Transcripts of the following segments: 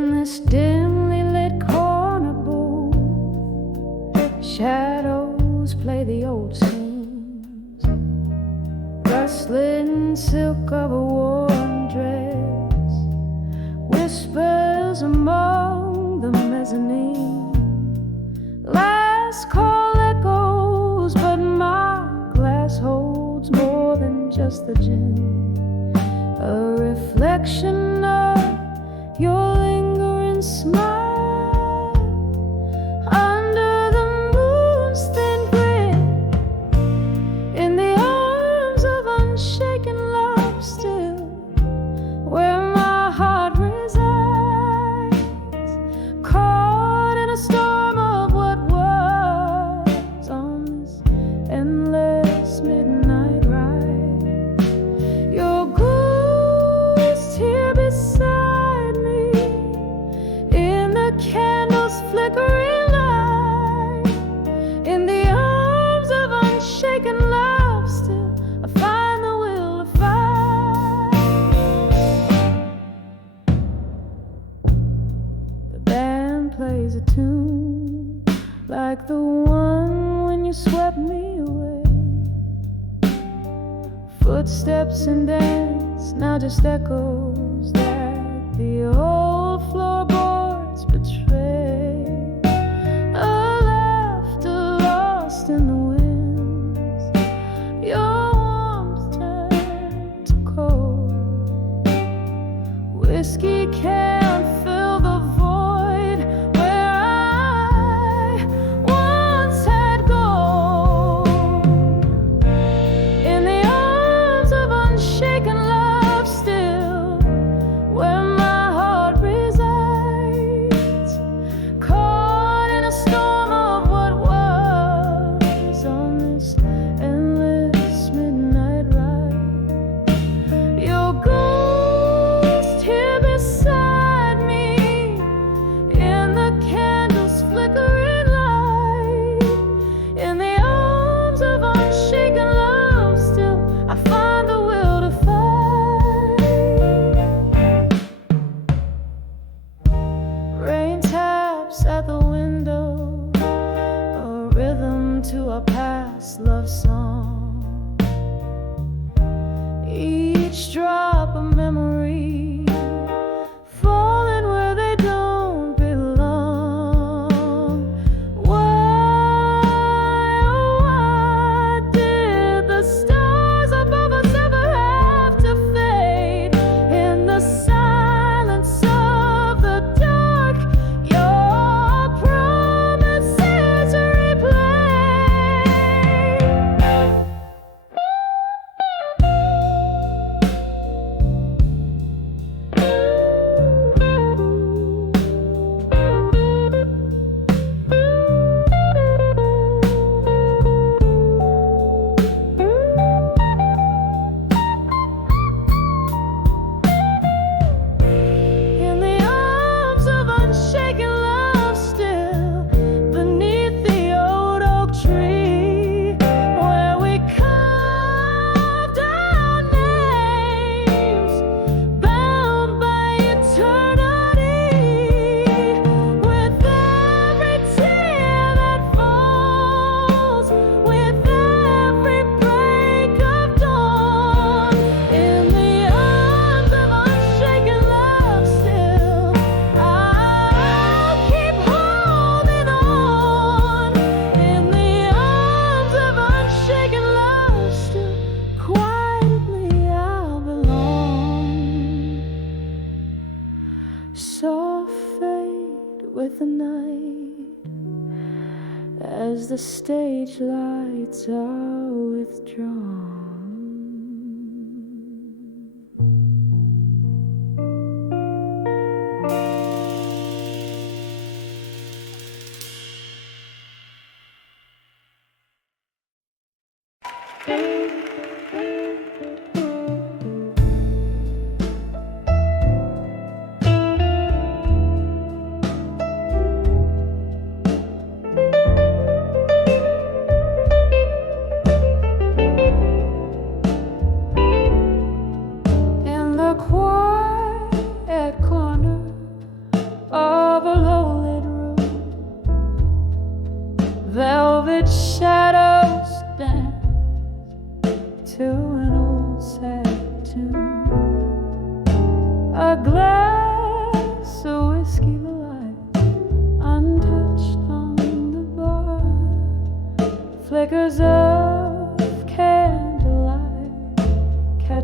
In this dimly lit corner booth, shadows play the old scenes. Rustling silk of a worn dress whispers among the mezzanine. Last call echoes, but my glass holds more than just the gin. A reflection of your lingering smile under the moon's thin grin, in the arms of unshaken love still, where my heart resides, caught in a storm of what was on this endless midnight ride. Your ghost here beside me, in the candle's flickering light, in the arms of unshaken love still, I find the will to fight. The band plays a tune like the one when you swept me away. Footsteps and dance, now just echoes that the old floorboards betray. A laughter lost in the winds, your warmth turned to cold. Whiskey can't fill the void where I once had gold. In the arms of unshaken love still, where my heart resides, caught in a storm of what was on this endless midnight ride. Your ghost here beside me, in the candle's flickering light, in the arms of unshaken love still, I find the will to fight. Rain taps at the window, a rhythm to a past love song. Each drop a memory, falling where they don't belong. Why, oh why did the stars above us ever have to fade? In the silence of the dark, your promises replay. In the arms of unshaken love still, beneath the old oak tree, where we carved our names, bound by eternity, with every tear that falls, with every break of dawn. In the arms of unshaken love still, I'll keep holding on. In the arms of unshaken love still, quietly I'll belong. Soft fade with the night, as the stage lights are withdrawn.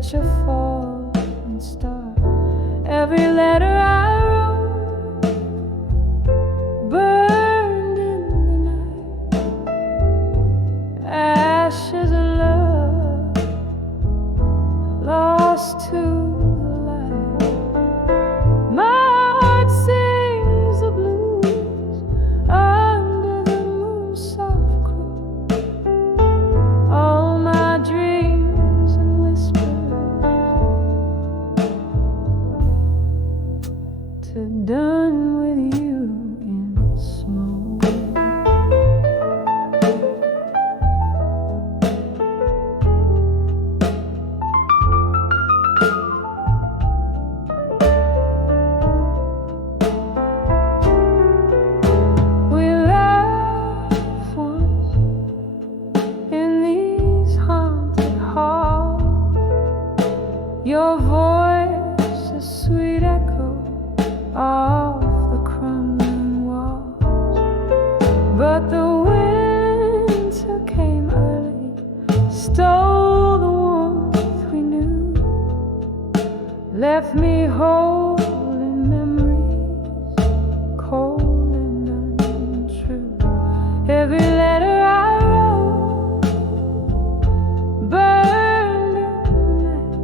catch a falling star. Every letter I wrote burned in the night. Ashes of love lost to the light. My heart sings the blues under the moon's soft glow. All my dreams and whispers to done with you in smoke. We laughed once in these haunted halls. Your voice, a sweet echo off the crumbling walls. But the winter came early, stole the warmth we knew, left me whole in memories, cold and untrue. Every letter I wrote burned in the night.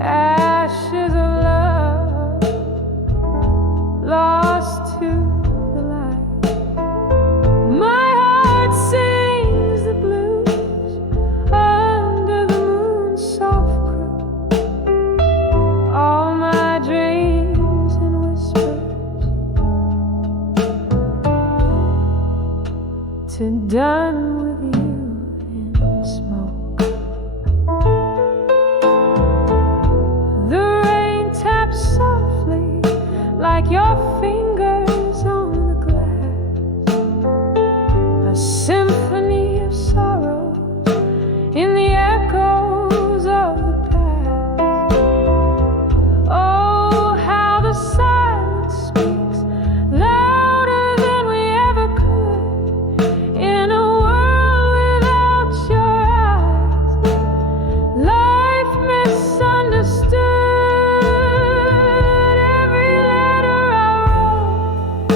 Ashes of love lost to the light. My heart sings the blues under the moon's soft glow. All my dreams and whispers to done with you in smoke. The rain taps softly like your fingers on the glass. A symphony of sorrows in the echoes of the past. Oh, how the silence speaks louder than we ever could. In a world without your eyes, life misunderstood. Every letter I wrote,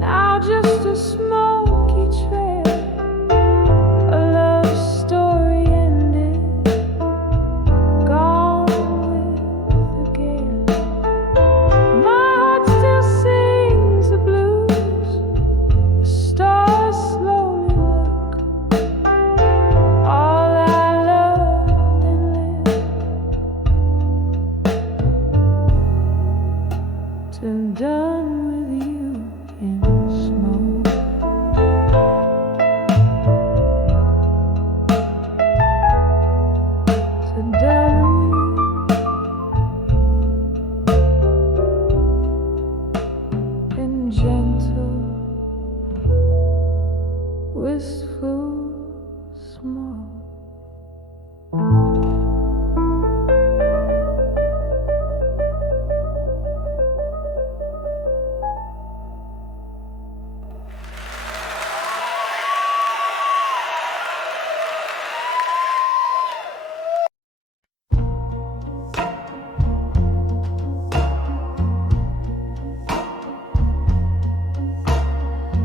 now just a smoky trail. A love story ended, gone with the gale. My heart still sings the blues. The stars slowly look. All I loved and lived to done with you in smoke. To done in gentle, wistful smoke.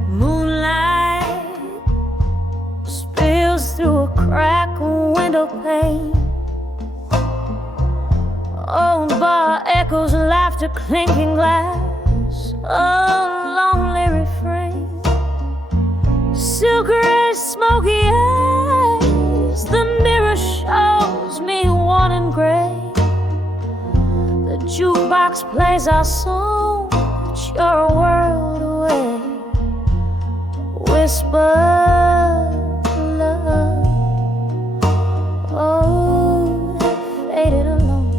Moonlight spills through a crack window pane. Old bar echoes, laughter, clinking glass. Oh, lonely refrain. Silk gray, smoky eyes. The mirror shows me worn and gray. The jukebox plays our song, but you're a world away. Whisper love, oh, that faded alone.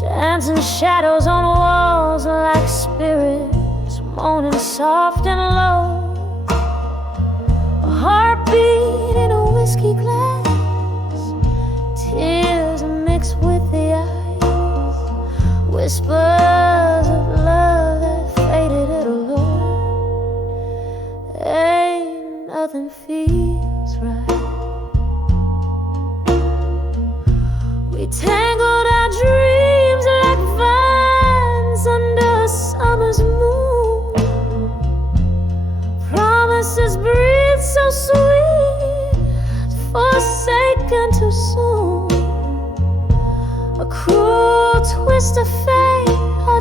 Dancing shadows on walls like spirits, moaning soft and low. A heartbeat in a whiskey glass, tears mixed with the ice. Whispers of love that faded alone. Ain't nothing feels right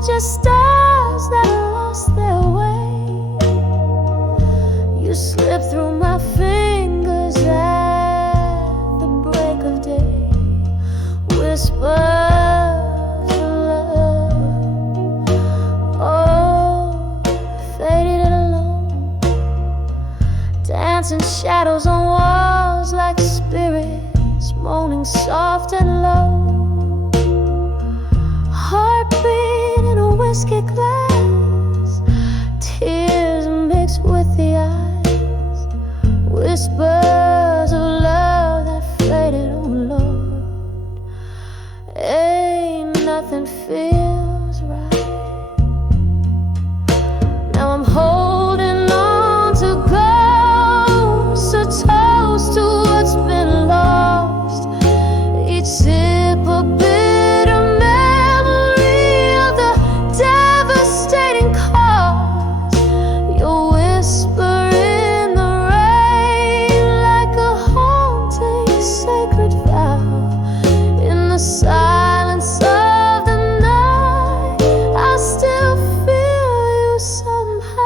just stars that lost their way. You slip through my fingers at the break of day. Whispers of love, oh, faded alone, dancing shadows on walls like spirits moaning soft and low. Heartbeat in a whiskey glass, tears mixed with the eyes. Whispers of love that faded, oh Lord. Ain't nothing feels right. Now I'm holding on to ghosts, a toast to what's been lost. Each sip a bitter memory of the devastating cause. Your whisper in the rain like a haunting sacred vow. In the silence of the night, I still feel you somehow.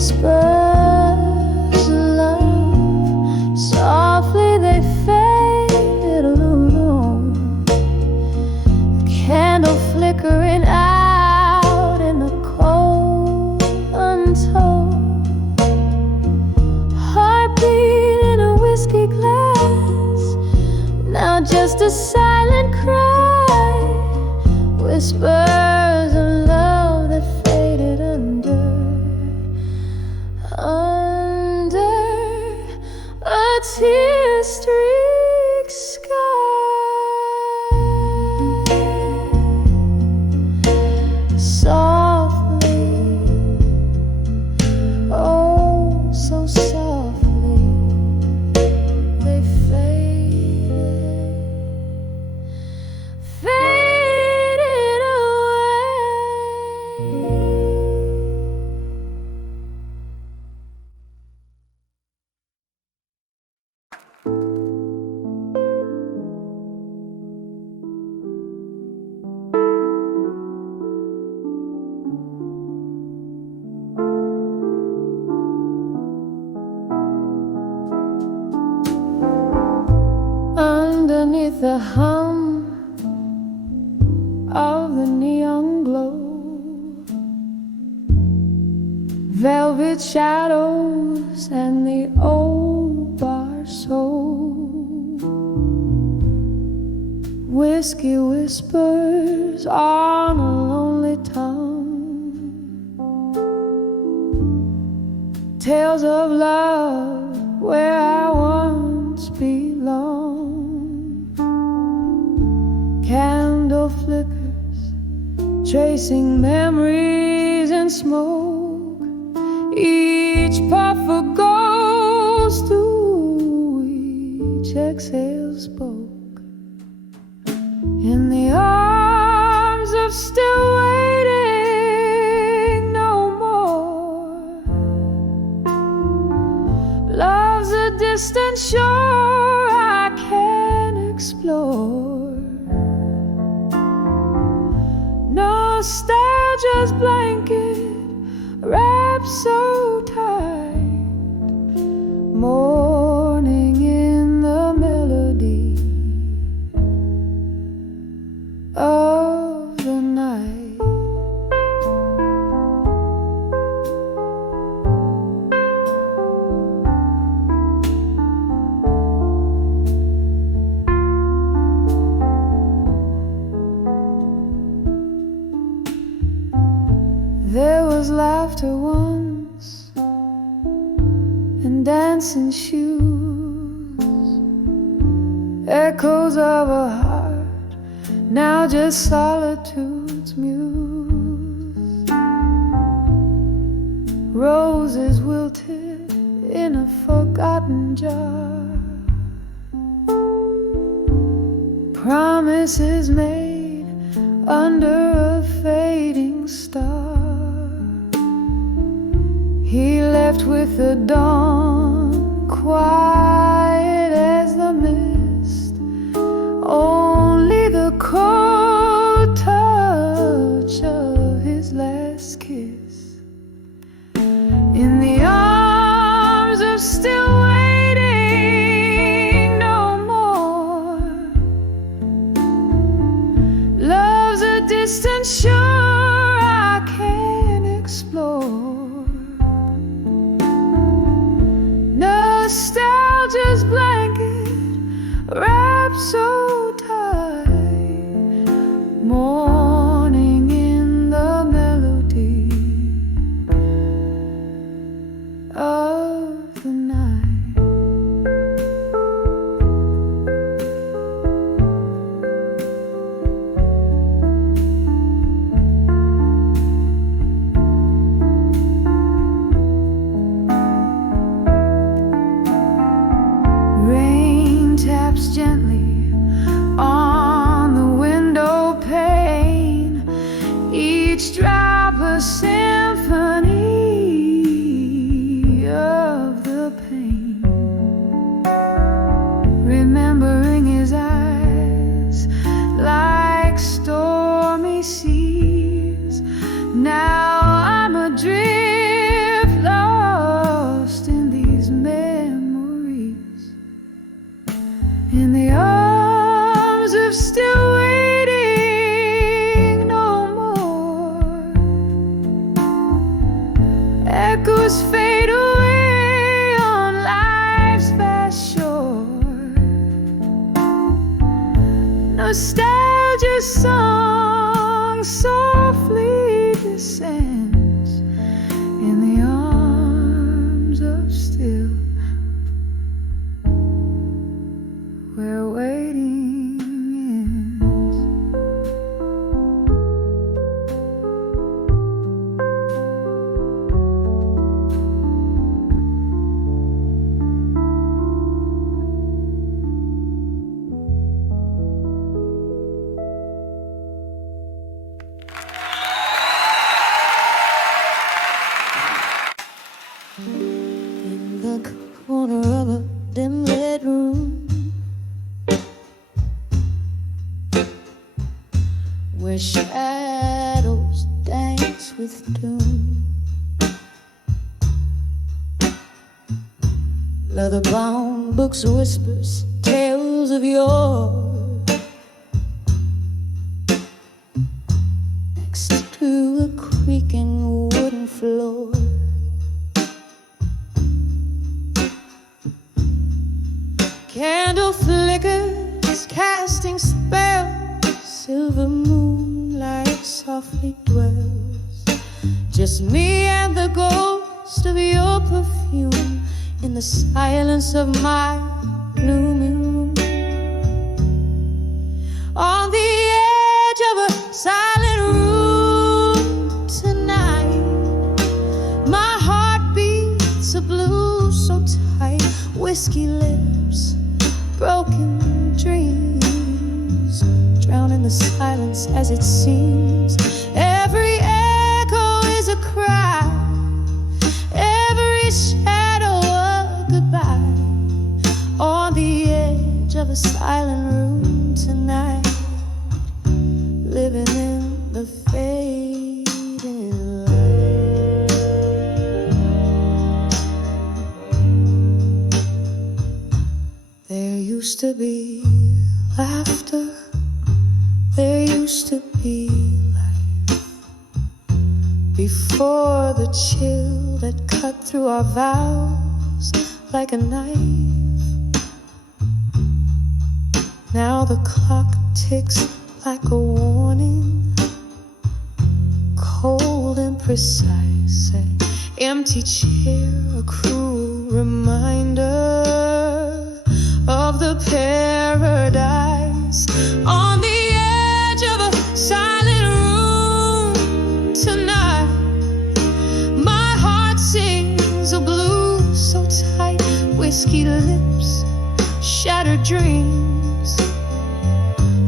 Whispers of love, softly they faded alone. Candle flickering out in the cold, untold. Heartbeat in a whiskey glass, now just a silent cry. Whispers of love that faded under a tear-streaked sky. Softly, oh so softly, they faded away. Underneath the hum of the neon glow, velvet shadows and the old bar soul. Whiskey whispers on a lonely tongue, tales of love where I once belonged. Candle flickers, tracing memories in smoke. Each puff a ghost through each exhale spoke. In the arms of still waiting no more. Love's a distant shore I can't explore. Nostalgia's blanket wrapped so tight, mourning in the melody of the night. There was laughter once and dancing shoes, echoes of a heart now just solitude's muse. Roses wilted in a forgotten jar, promises made under a fading star. He left with the dawn, quiet as the mist, only the cold touch of his last kiss. In the arms of still waiting, no more. Love's a distant shore I can't explore. Nostalgia's blanket wrapped so tight, mourning in the melody of the night. Rain taps gently on the window pane, each drop a symphony of the pain. Remembering his eyes like stormy seas, now I'm adrift, lost in these memories. In the arms of still waiting, no more. Echoes fade away on life's vast shore. Nostalgia's song softly descends in the arms of still, where waiting ends. In the corner of a dim lit room, where shadows dance with doom, leather-bound books whispers tales of yore, next to a creaking wooden floor. Candle flickers casting spells, silver moonlight softly dwells. Just me and the ghost of your perfume in the silence of my gloomy room. On the edge of a silent room tonight, my heart beats a blue so tight. Whiskey lips, broken dreams, drown in the silence as it seems. Every echo is a cry, every shadow a goodbye. On the edge of a silent room tonight, living in the fading light. There used to be laughter, there used to be life, before the chill that cut through our vows like a knife. Now the clock ticks like a warning, cold and precise. An empty chair, a cruel reminder of the paradise. On the dreams,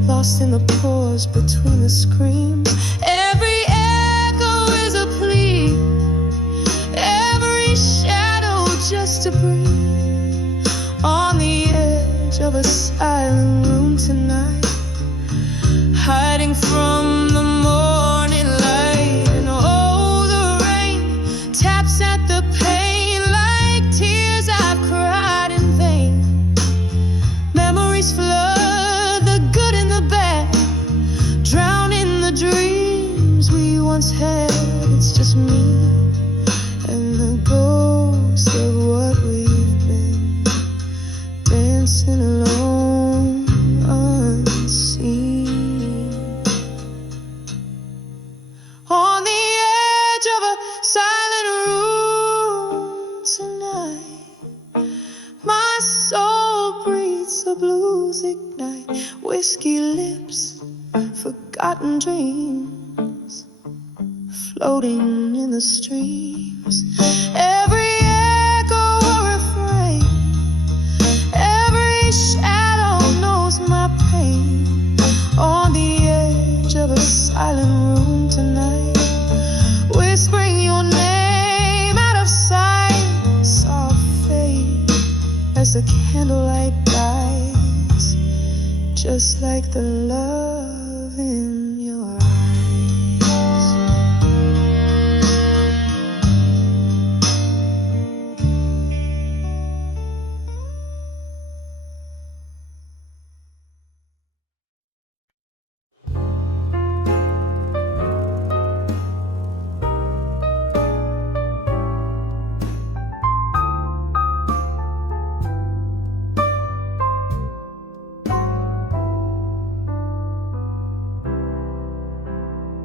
lost in the pause between the screams. Every echo is a plea, every shadow just a breathe. On the edge of a silent room tonight, hiding from the morning light. And oh, the rain taps at the pain like tears I've cried in vain. Memories flood the good and the bad, drown in the dreams we once had. It's just me and the ghost of what we've been, dancing alone, unseen. On the edge of a silent room tonight, my soul breathes, the blues ignite. Whiskey lips, forgotten dreams, floating in the streams. Every echo a refrain, every shadow knows my pain. On the edge of a silent room tonight, whispering your name out of sight. Soft fade as the candlelight dies, just like the love in your eyes.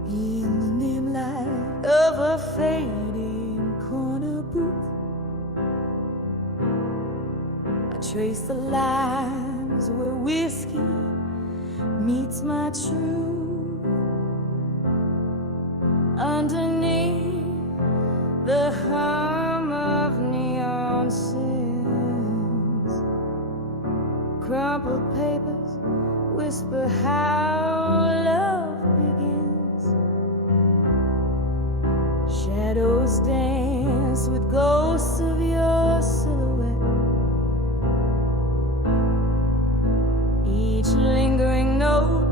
In the dim light of a fading corner booth, I trace the lines where whiskey meets my truth. Underneath the hum of neon sins, crumpled papers whisper how love begins. Shadows dance with ghosts of your silhouette, each lingering note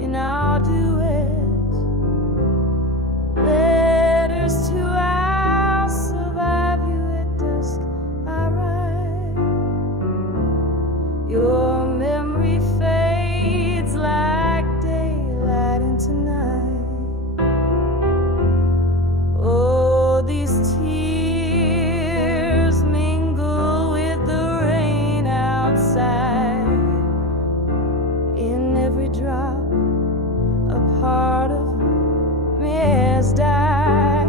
in our duet. Letters to I'll survive you at dusk, I write. Your memory fades like daylight into night. Oh, these tears mingle with the rain outside. In every drop, a part of me has died.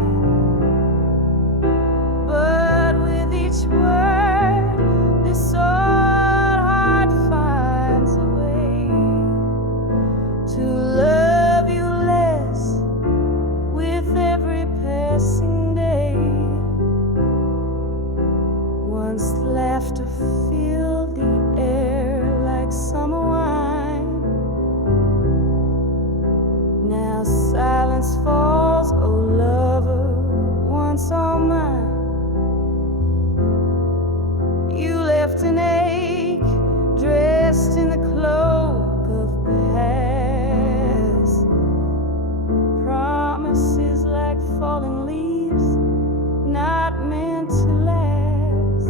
But with each word, this old heart finds a way to love you less with every passing day. Once laughter filled the air like summer wine, now silence falls, oh lover, once all mine. You left an ache, dressed in the cloak of past. Promises like falling leaves, not meant to last.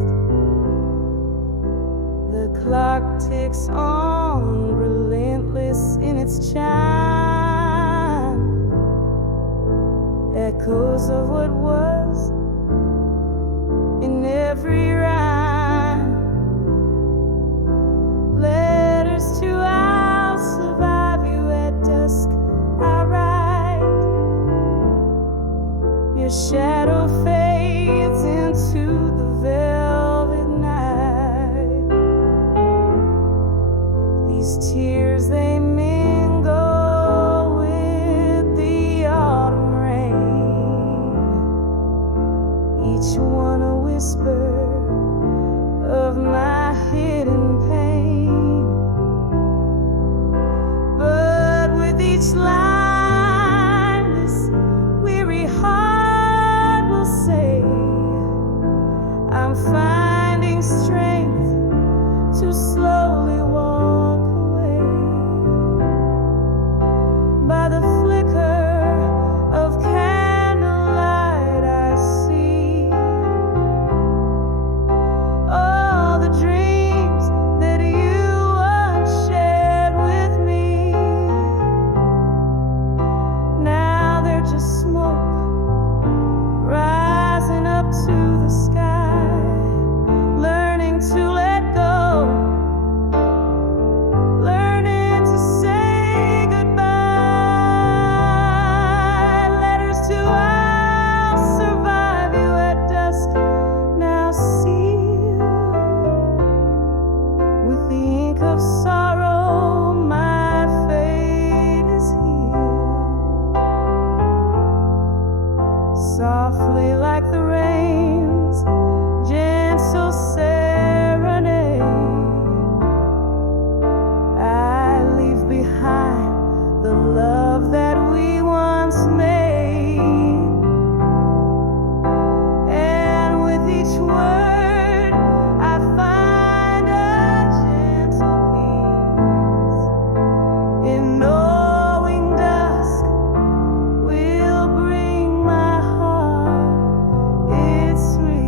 The clock ticks on, relentless in its chime. Echoes of what was in every rhyme. Letters to I'll survive you at dusk, I write. Your shadow fades into the velvet night. These tears, they mingle with the autumn rain. each line this weary heart will say, I'm finding strength to slowly walk away. By the flicker of candlelight I see all the dreams that you once shared with me. Now they're just smoke rising up to the sky, learning to let go, learning to say goodbye. Letters to I'll survive you at dusk now seal with the ink of sorrow. My fate is healed softly like the rain's gentle serenade. I leave behind the love that we once made, and with each word I find a gentle peace in knowing dusk will bring my heart its relief.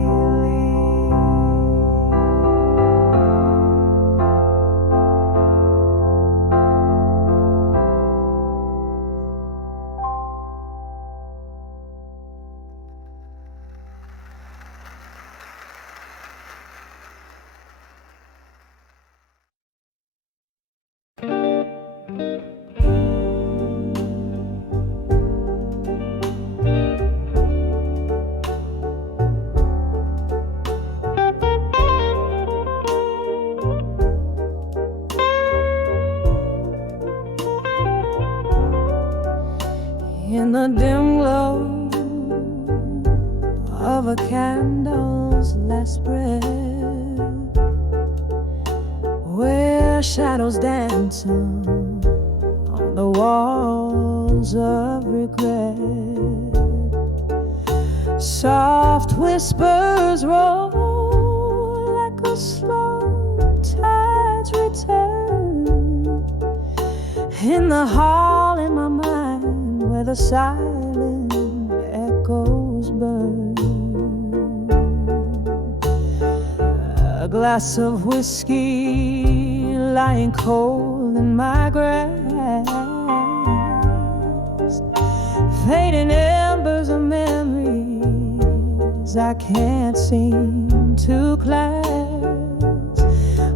In the dim glow of a candle's last breath, where shadows dance on the walls of regret, soft whispers roll like a slow tide's return. In the hall in my mind where the silent echoes burn, a glass of whiskey lying cold in my grasp, fading embers of memories I can't seem to clasp.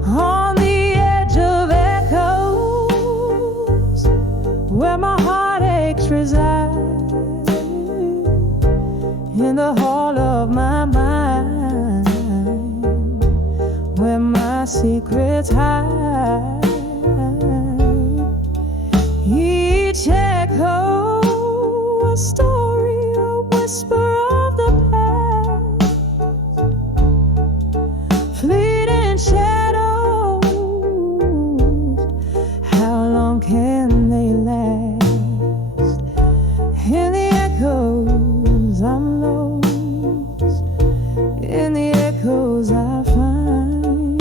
On the edge of echoes where my heartaches reside, in the hall of my mind where my secrets hide. Each echo a story, a whisper of the past, fleeting shadows, how long can they last? In the echoes I'm lost, in the echoes I find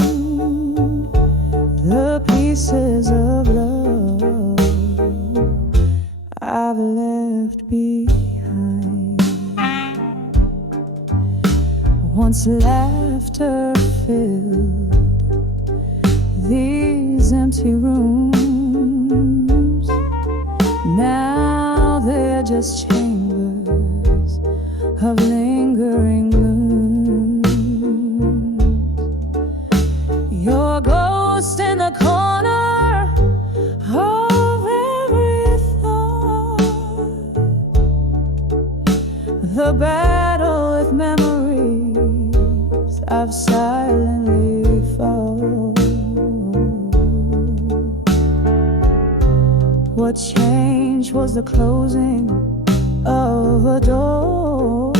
the pieces of love I've left behind. Once laughter filled these empty rooms, now they're just chambers of lingering glooms. Your ghost in the corner of every thought, the battle with memories I've silently fought. What changed was the closing of a door,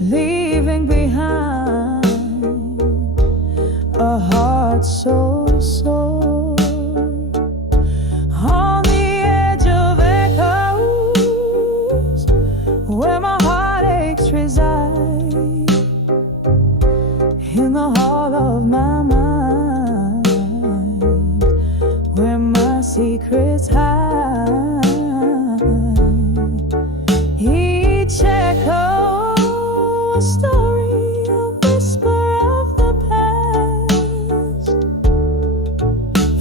leaving behind a heart so sore. where my secrets hide. Each echo a story, a whisper of the past,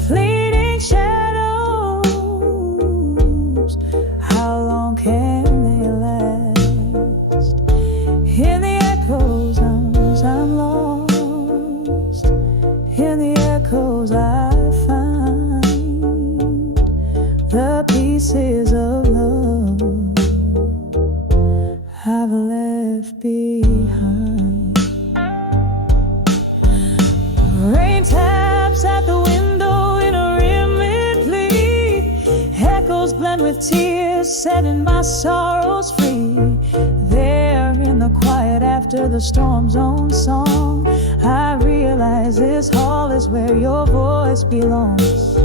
fleeting shadows. How long can they last? In the echoes, I'm lost. In the echoes, I find the pieces of love I've left behind. Rain taps at the window in a rimmed plea. Echoes blend with tears, setting my sorrows free. There in the quiet after the storm's own song, I realize this hall is where your voice belongs.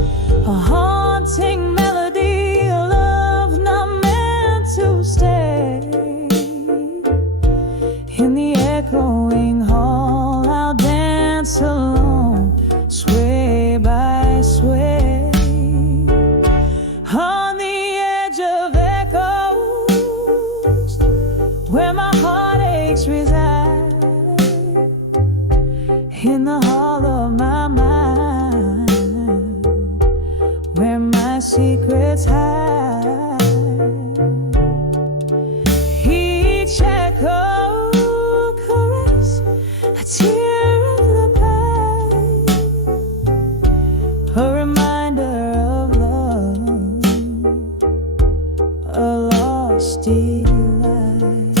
A haunting melody, a love not meant to stay. In the echoing hall, I'll dance alone, sway by sway. On the edge of echoes, where my heartaches reside. In the hall of my mind, where my secrets hide. Each echo caress a tear of the past, a reminder of love, a lost delight.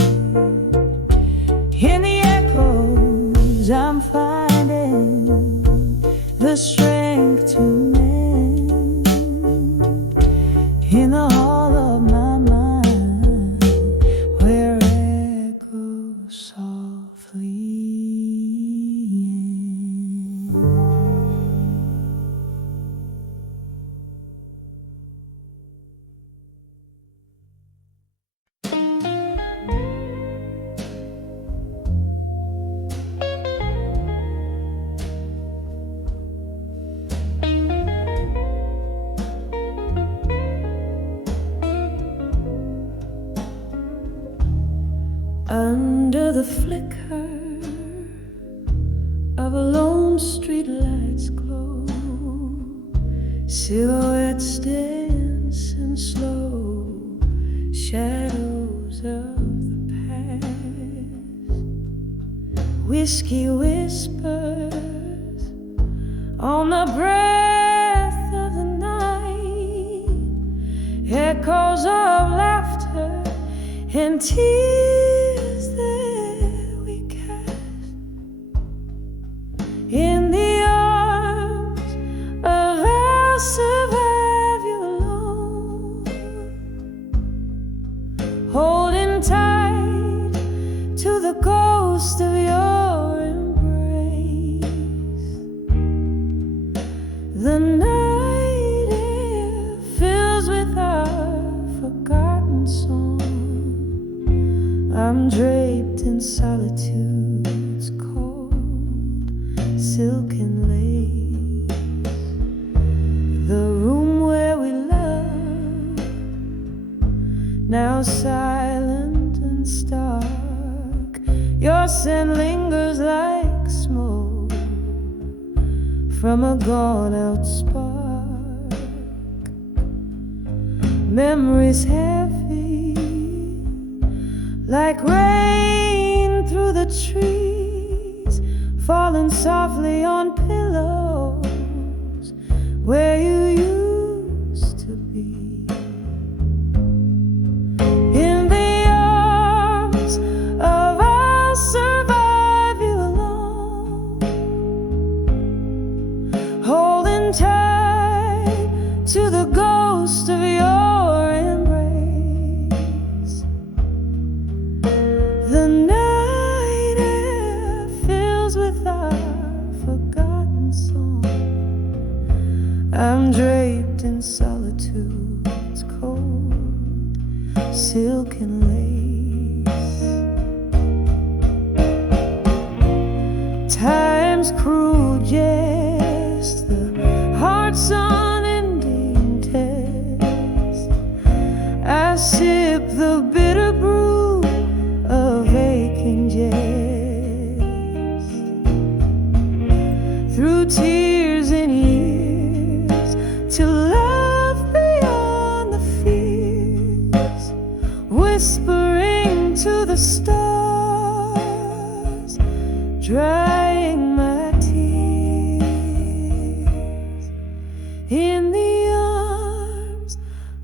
In the echoes, I'm finding the strength to mend. In the hall of my mind, where echoes softly end. Under the flicker of a lone street light's glow, silhouettes dance in slow shadows of the past. Whiskey whispers on the breath of the night, echoes of laughter and tears that we cast. In the arms of I'll survive you alone, holding tight to the ghost of your embrace. The night air fills with our forgotten song. I'm draped in solitude's cold silken lace. The room where we loved, now silent and stark. Your scent lingers like smoke from a gone-out spark. Memories heavy like rain through the trees, falling softly on pillows where you used to be. In the arms of I'll survive you alone, holding tight to the ghost of your embrace. The night air fills with our forgotten song. I'm draped in solitude's cold silken lace. Time's cruel jest, the heart's on an the bitter brew of aching jest. Through tears and years, till love beyond the fears, whispering to the stars, drying my tears. In the arms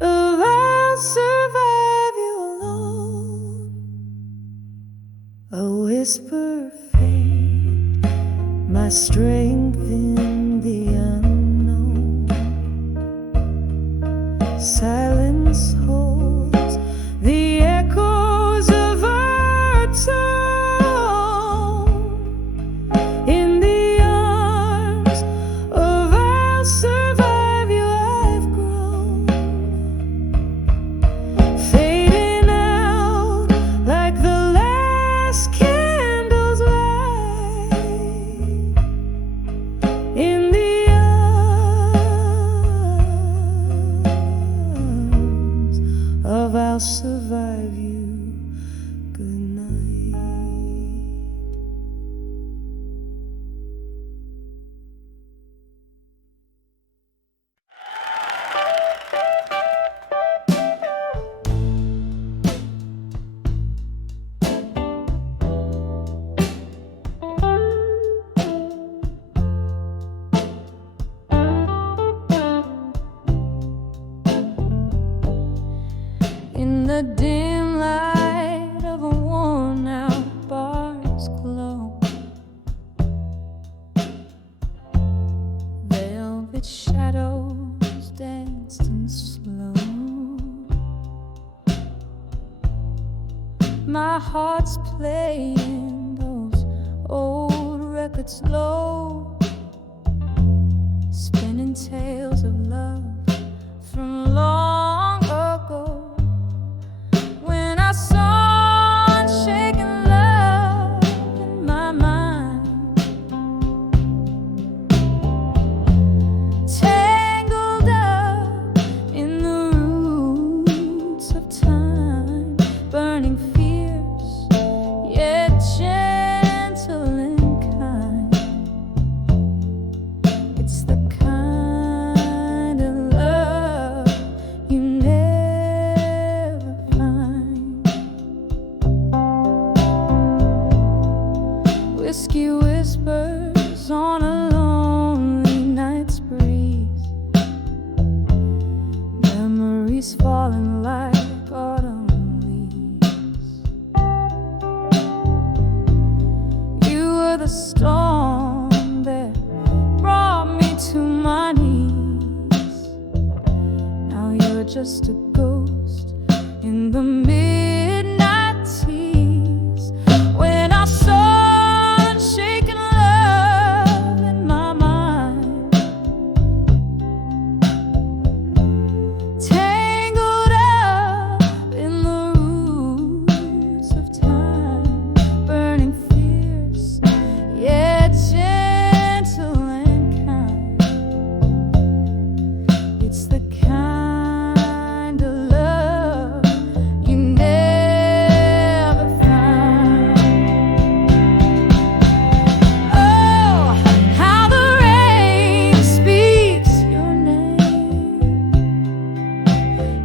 of I'll survive you alone, a whisper faint, my strength in the unknown. Silence holds the echoes of our tone. In the arms of I'll survive you I've grown, fading out like the last candle's light. In the arms of I'll survive you. Good night. In the dim light of a worn-out bar's glow, velvet shadows danced in slow. My heart's playing those old records low, spinning tales of love from long ago. When I saw unshaken love in my mind, tangled up in the roots of time, burning fierce yet gentle and kind. It's the kind of love you never find. Whiskey whispers on a lonely night's breeze, memories falling like autumn leaves. You were the storm that brought me to my knees. Now you're just a ghost in the midnight tease. When I saw unshaken love in my mind, tangled up in the roots of time, burning fierce yet gentle and kind. It's the kind of love you never find. Oh, how the rain speaks your name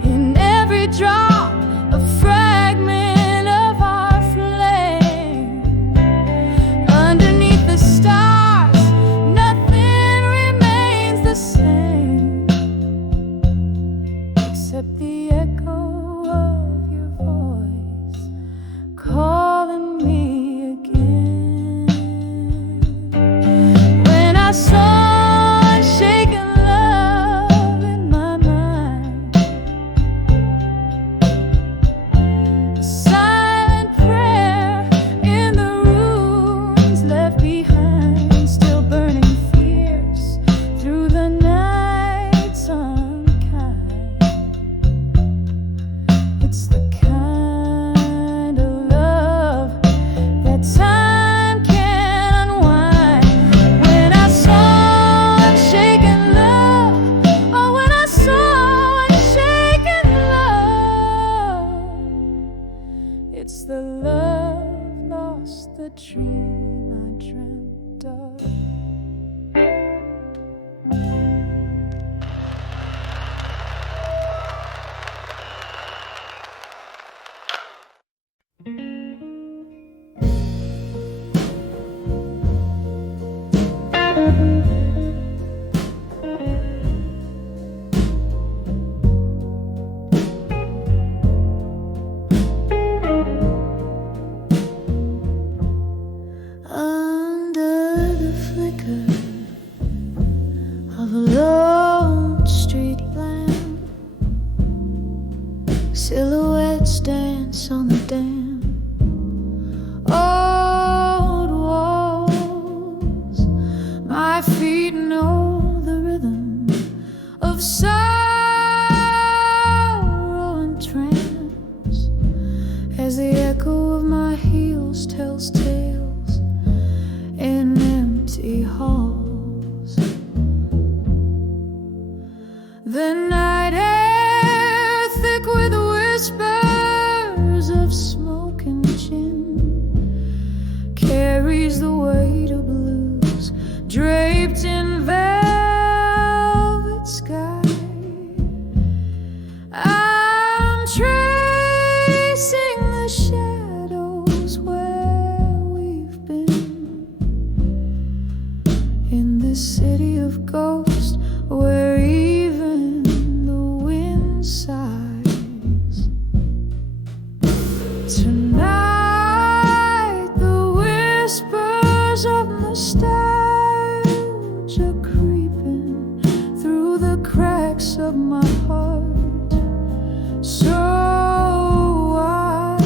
in every drop, a fragment of our flame. Underneath the stars, nothing remains the same, except the echo of your voice calling me again. When I saw unshaken love in my mind, a silent prayer in the ruins left behind, still burning fierce through the night's unkind. night air thick with whispers of smoke and gin carries the weight of blues draped in velvet sky. I'm tracing the shadows where we've been in this city of ghosts where even the wind sighs. Tonight the whispers of nostalgia creeping through the cracks of my heart, so wide.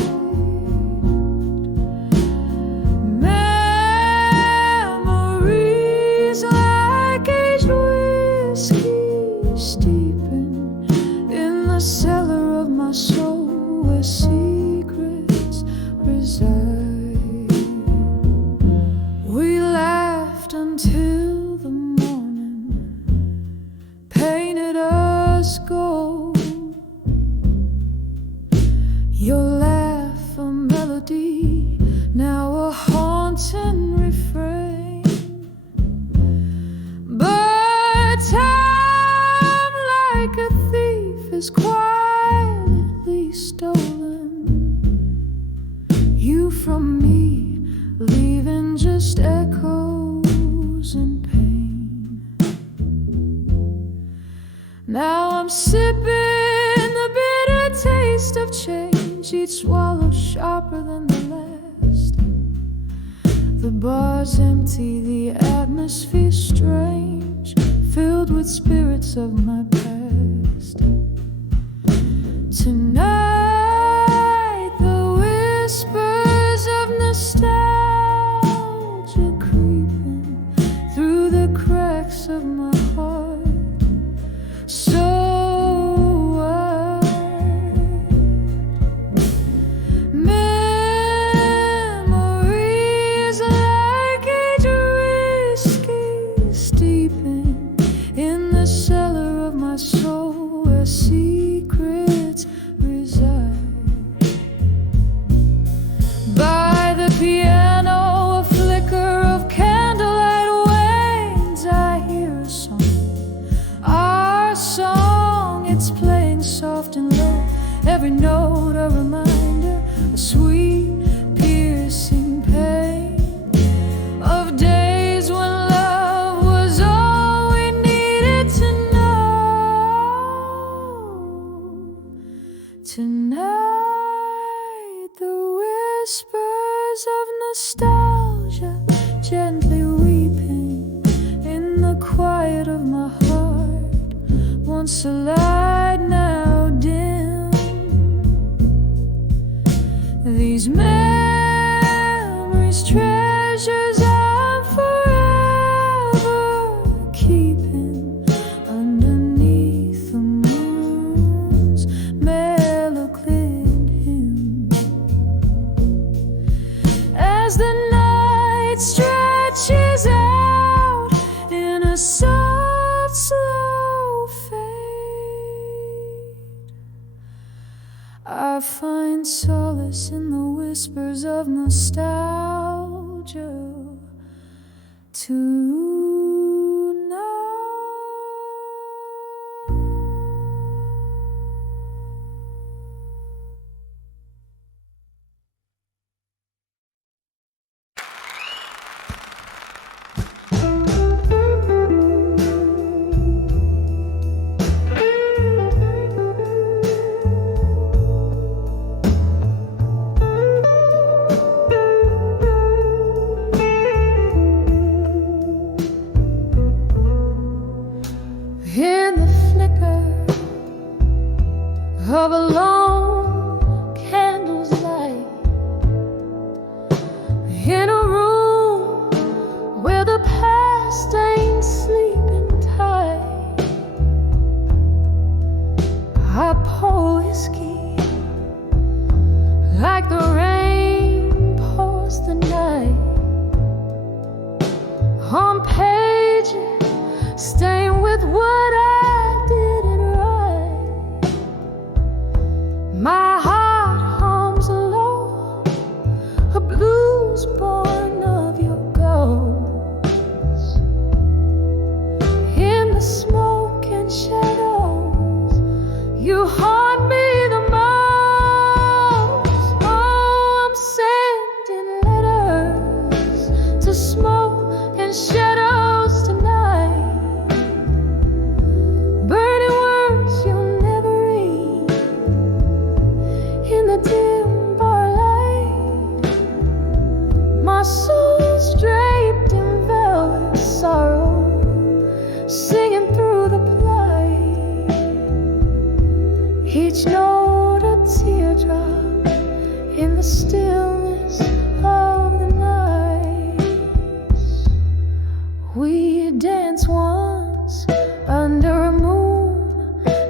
Memories like aged whiskey steeping in the cellar of my soul where secrets reside. We laughed until the morning painted us gold. Your laugh a melody, now a haunting refrain. But time, like a thief, is quietly stolen you from me, leaving just echoes and pain. Now I'm sipping the bitter taste of change, each swallow sharper than the last. The bar's empty, the atmosphere strange, filled with spirits of my past. Tonight the whispers of nostalgia creeping through the cracks of my heart, so wide. Memories like aged whiskey steeping in the cellar of my soul where secrets reside. By the piano, a flicker of candlelight wanes. I hear a song, our song. It's playing soft and low, every note a reminder, a sweet, piercing pain of days when love was all we needed to know. Tonight the whispers of nostalgia gently weeping in the quiet of my heart, once a light now dim. These memories, treasures I'm forever keeping underneath the moon's mellow-cleared hymn. As the night stretches out in a soft, slow fade, I find solace in the whispers of nostalgia tonight. In the flicker of a lone candle's light, in a room where the past ain't sleeping tight, I pour whiskey like the rain pours the night on pages stained with what I didn't write. You haunt me the most. Oh, I'm sending letters to smoke and shadows tonight, burning words you'll never read in the dim bar light. My soul's draped in velvet sorrow, singing through the plight. Each note a teardrop in the stillness of the night. We danced once under a moon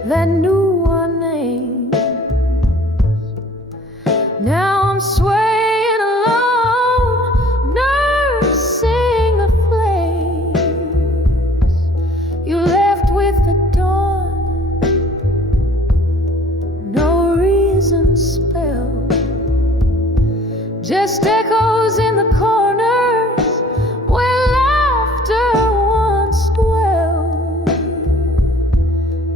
that knew our names. Now I'm swaying alone, nursing the flames you left with the dawn. No reason spelled, just echoes in the corners where laughter once dwelled.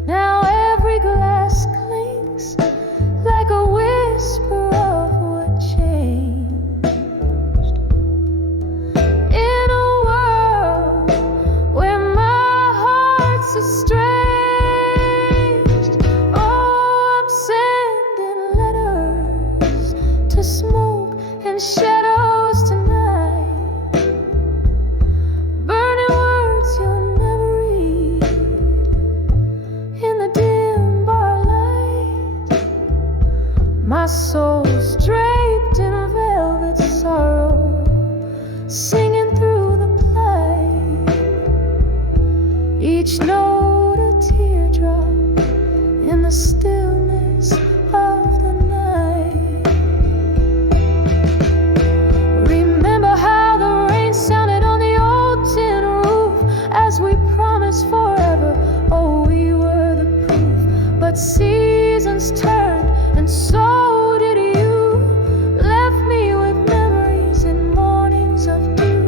Now every glass clinks like a whisper of what changed. In a world where my heart's estranged, oh, I'm sending letters to smoke and shadows tonight, burning words you'll never read in the dim bar light. My soul's draped in velvet sorrow, singing through the plight. Each note a teardrop in the stillness of the night. Remember how the rain sounded on the old tin roof as we promised forever. Oh, we were the proof. But seasons turned and so did you. Left me with memories and mornings of dew.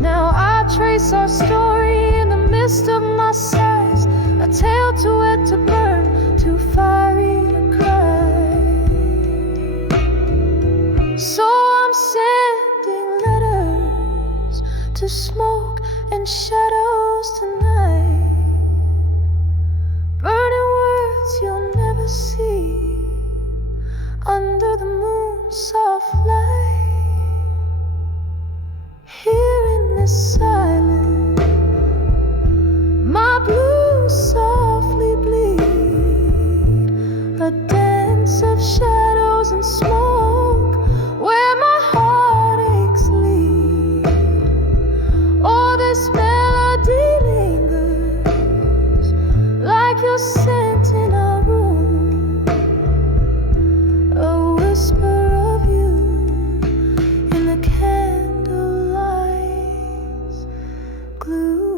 Now I trace our story in the midst of my sighs, a tale too wet to burn, too fiery to cry. So I'm sending letters to smoke and shadows tonight, burning words you'll never see under the moon's soft light. Here in this silence, my blues softly bleed, a dance of shadows and smoke where my heartaches lead. Oh, this melody lingers like your scent in our room, a whisper of you in the candlelight's gloom.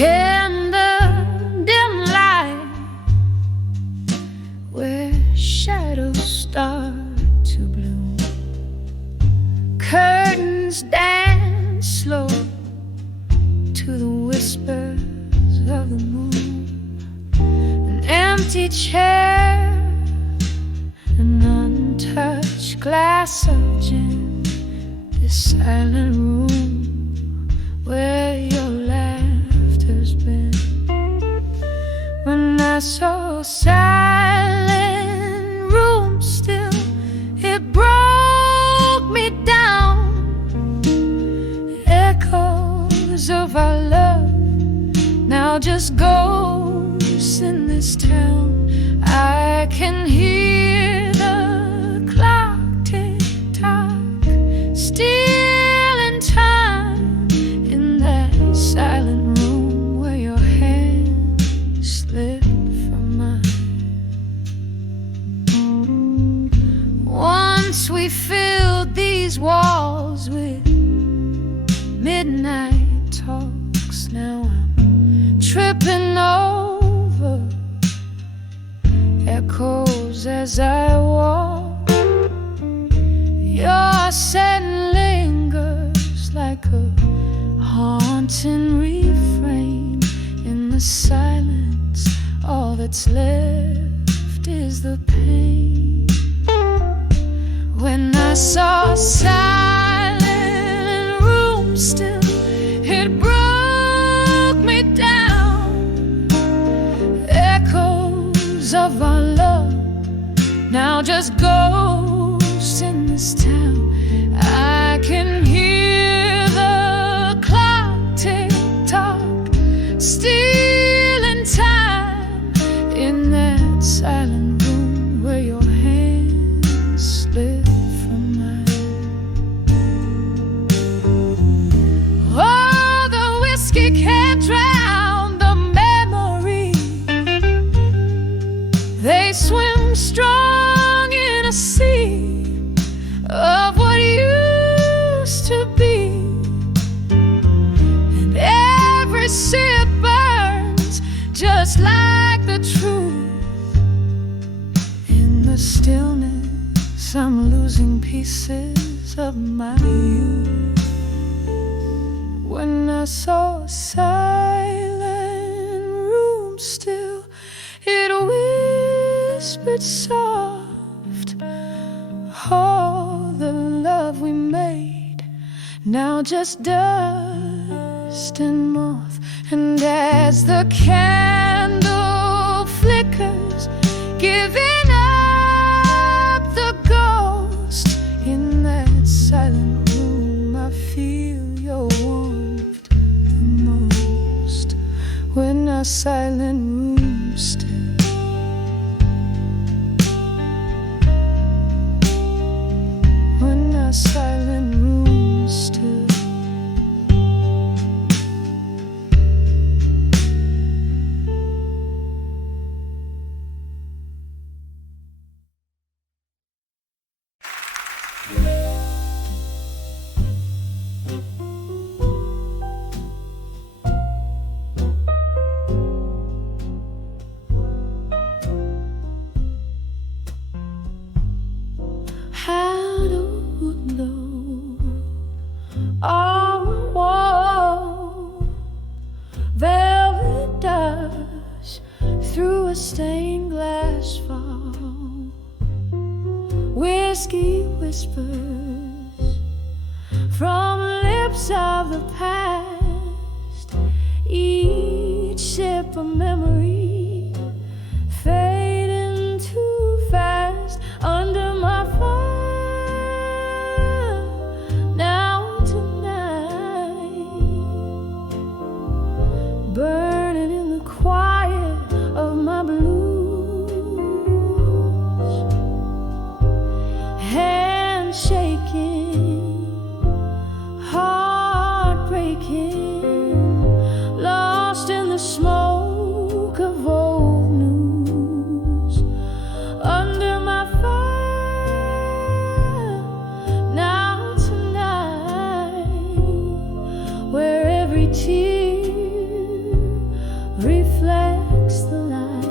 In the dim light where shadows start to bloom, curtains dance slow to the whispers of the moon. An empty chair, an untouched glass of gin, this silent room where your laughter's been. When I saw silent room still, it broke me down. Echoes of our love now just ghosts in this town. I can hear the clock tick tock, still in time, in that silent room where your hand slipped from mine. Once we filled these walls with midnight talks. Now I'm tripping over echoes as I walk. Your scent lingers like a haunting refrain in the silence. All that's left is the pain. When I saw silent room still, it broke me down. Echoes of our love, now just ghosts in this town. I can hear the clock tick tock, stealing time in that silent room where your hands slip from mine. Oh, the whiskey can't drown the memory. They swim strong in a sea of what used to be, and every sip burns just like the truth. In the stillness, I'm losing pieces of my youth. When I saw a silent room still, it whispered soft, all the love we made, now just dust and moth. And as the candle flickers, giving up the ghost, in that silent room I feel your warmth the most. When our silent room still, when our silent room still. How do you know our wall, velvet dust through a stained glass fall, whiskey whispers from lips of the past, each sip a memory fading too fast under my fire. Now tonight, burning in the quiet of my blues, hands shaking, heart breaking, lost in the smoke of old news. Under my fire, now tonight, where every tear reflects the light.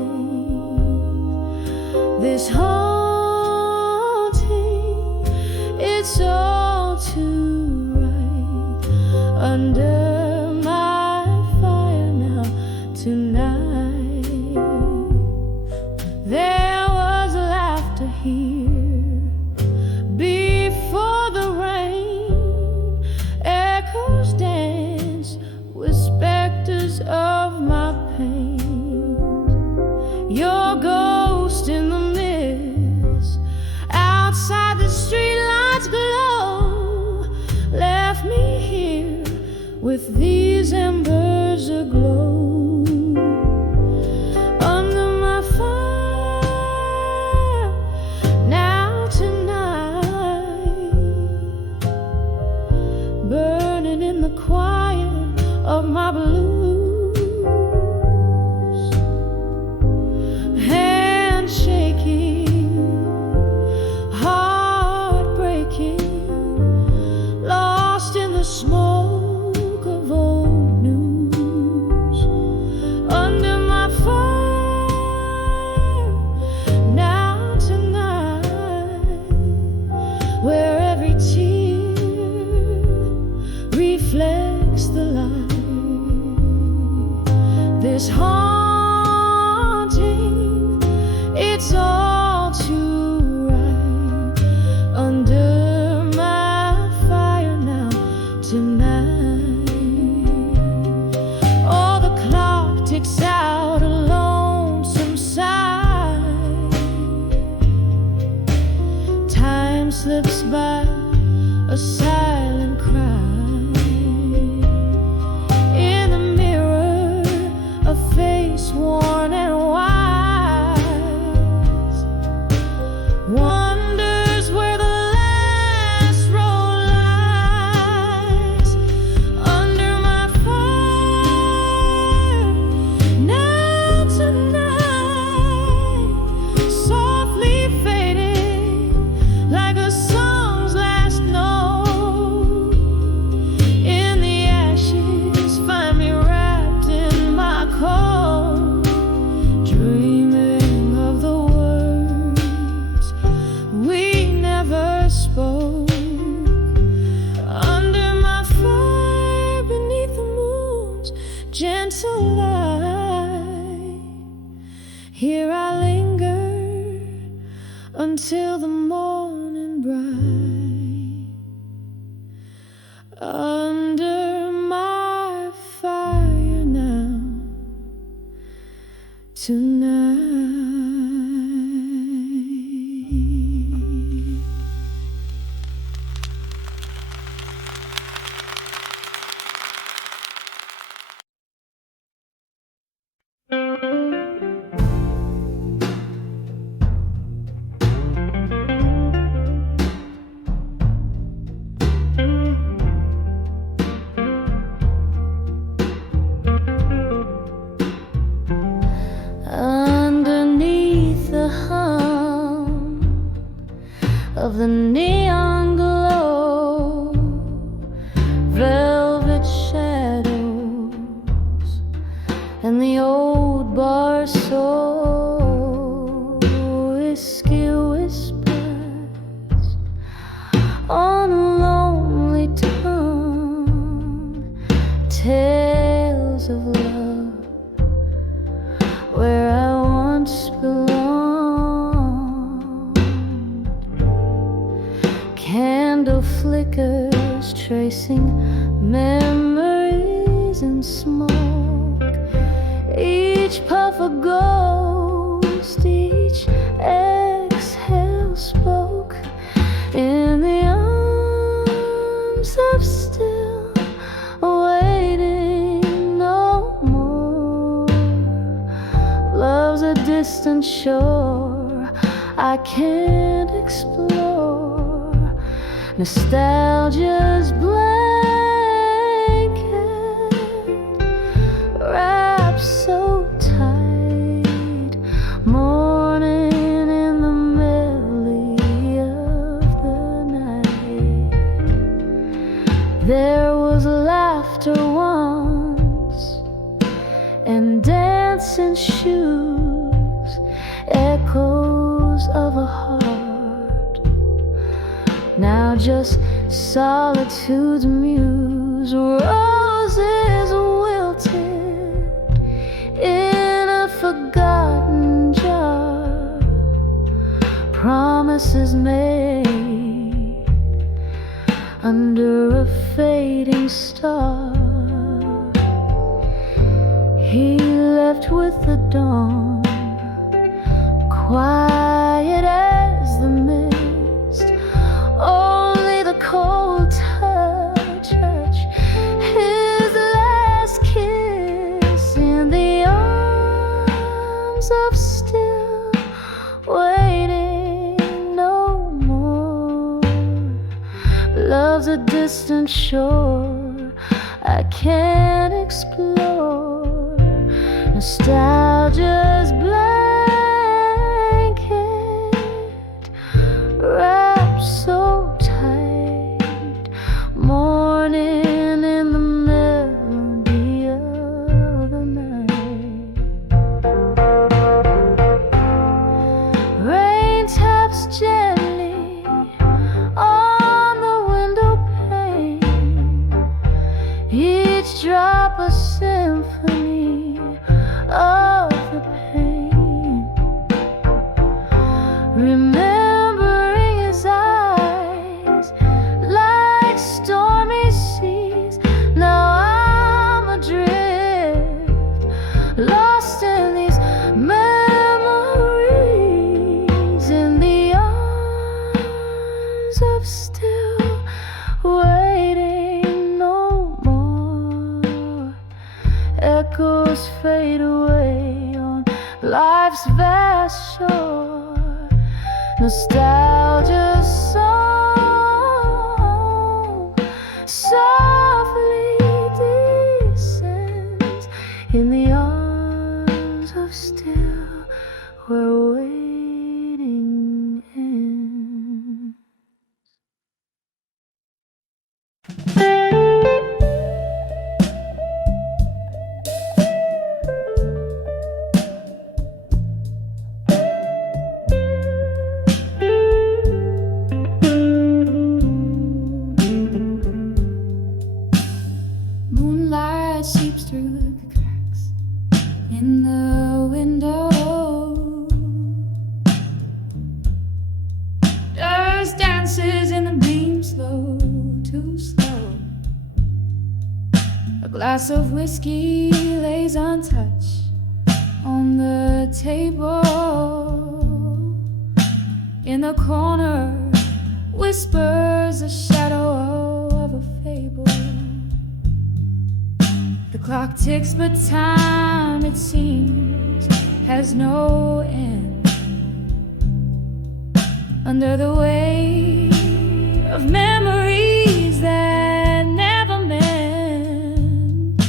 This haunting, it's all too right. Under my fire now tonight, there was laughter here before the rain. Echoes dance with specters of my pain. Your ghost in the mist outside the streetlights glow left me here with these embers aglow. Under my fire, now tonight, burning in the quiet of my blues, hands shaking, heart slips by, a silent cry. In the mirror, a face worn and wise wonders where the last road lies. Under my fire, now tonight, softly fading like a song's last note. In the ashes, find me wrapped in my coat, dreaming of the words we never spoke. Under my fire, beneath the moon's gentle light, here I linger until the morning bright. Under my fire now, tonight. Underneath the hum of the neon glow, velvet shadows, and the old bar soul, whiskey whispers on a lonely tongue, tales of love where I once belonged. Candle flickers tracing memories in smoke, each puff a ghost, each exhale spoke in the arms of still waiting no more. Love's a distant shore I can't explore, nostalgia's blanket wrapped so tight, mourning in the melody of the night. There was laughter once and dancing shoes, echoes of a heart, now just solitude's muse. Roses wilted in a forgotten jar, promises made under a fading star. He left with the dawn, quiet as the mist, only the cold touch, his last kiss in the arms of still waiting no more. Love's a distant shore I can't explore, nostalgia's blanket wrapped so tight, mourning in the melody of the night. Rain taps gently on the window pane, each drop a symphony of the pain. shore. Nostalgia song softly descends in the arms of still where waiting ends. Moonlight seeps through the cracks in the window. Dust dances in the beam, slow, too slow. A glass of whiskey lays untouched on the table. In the corner whispers a shadow of a fable. The clock ticks, but time, it seems, has no end. Under the weight of memories that never mend.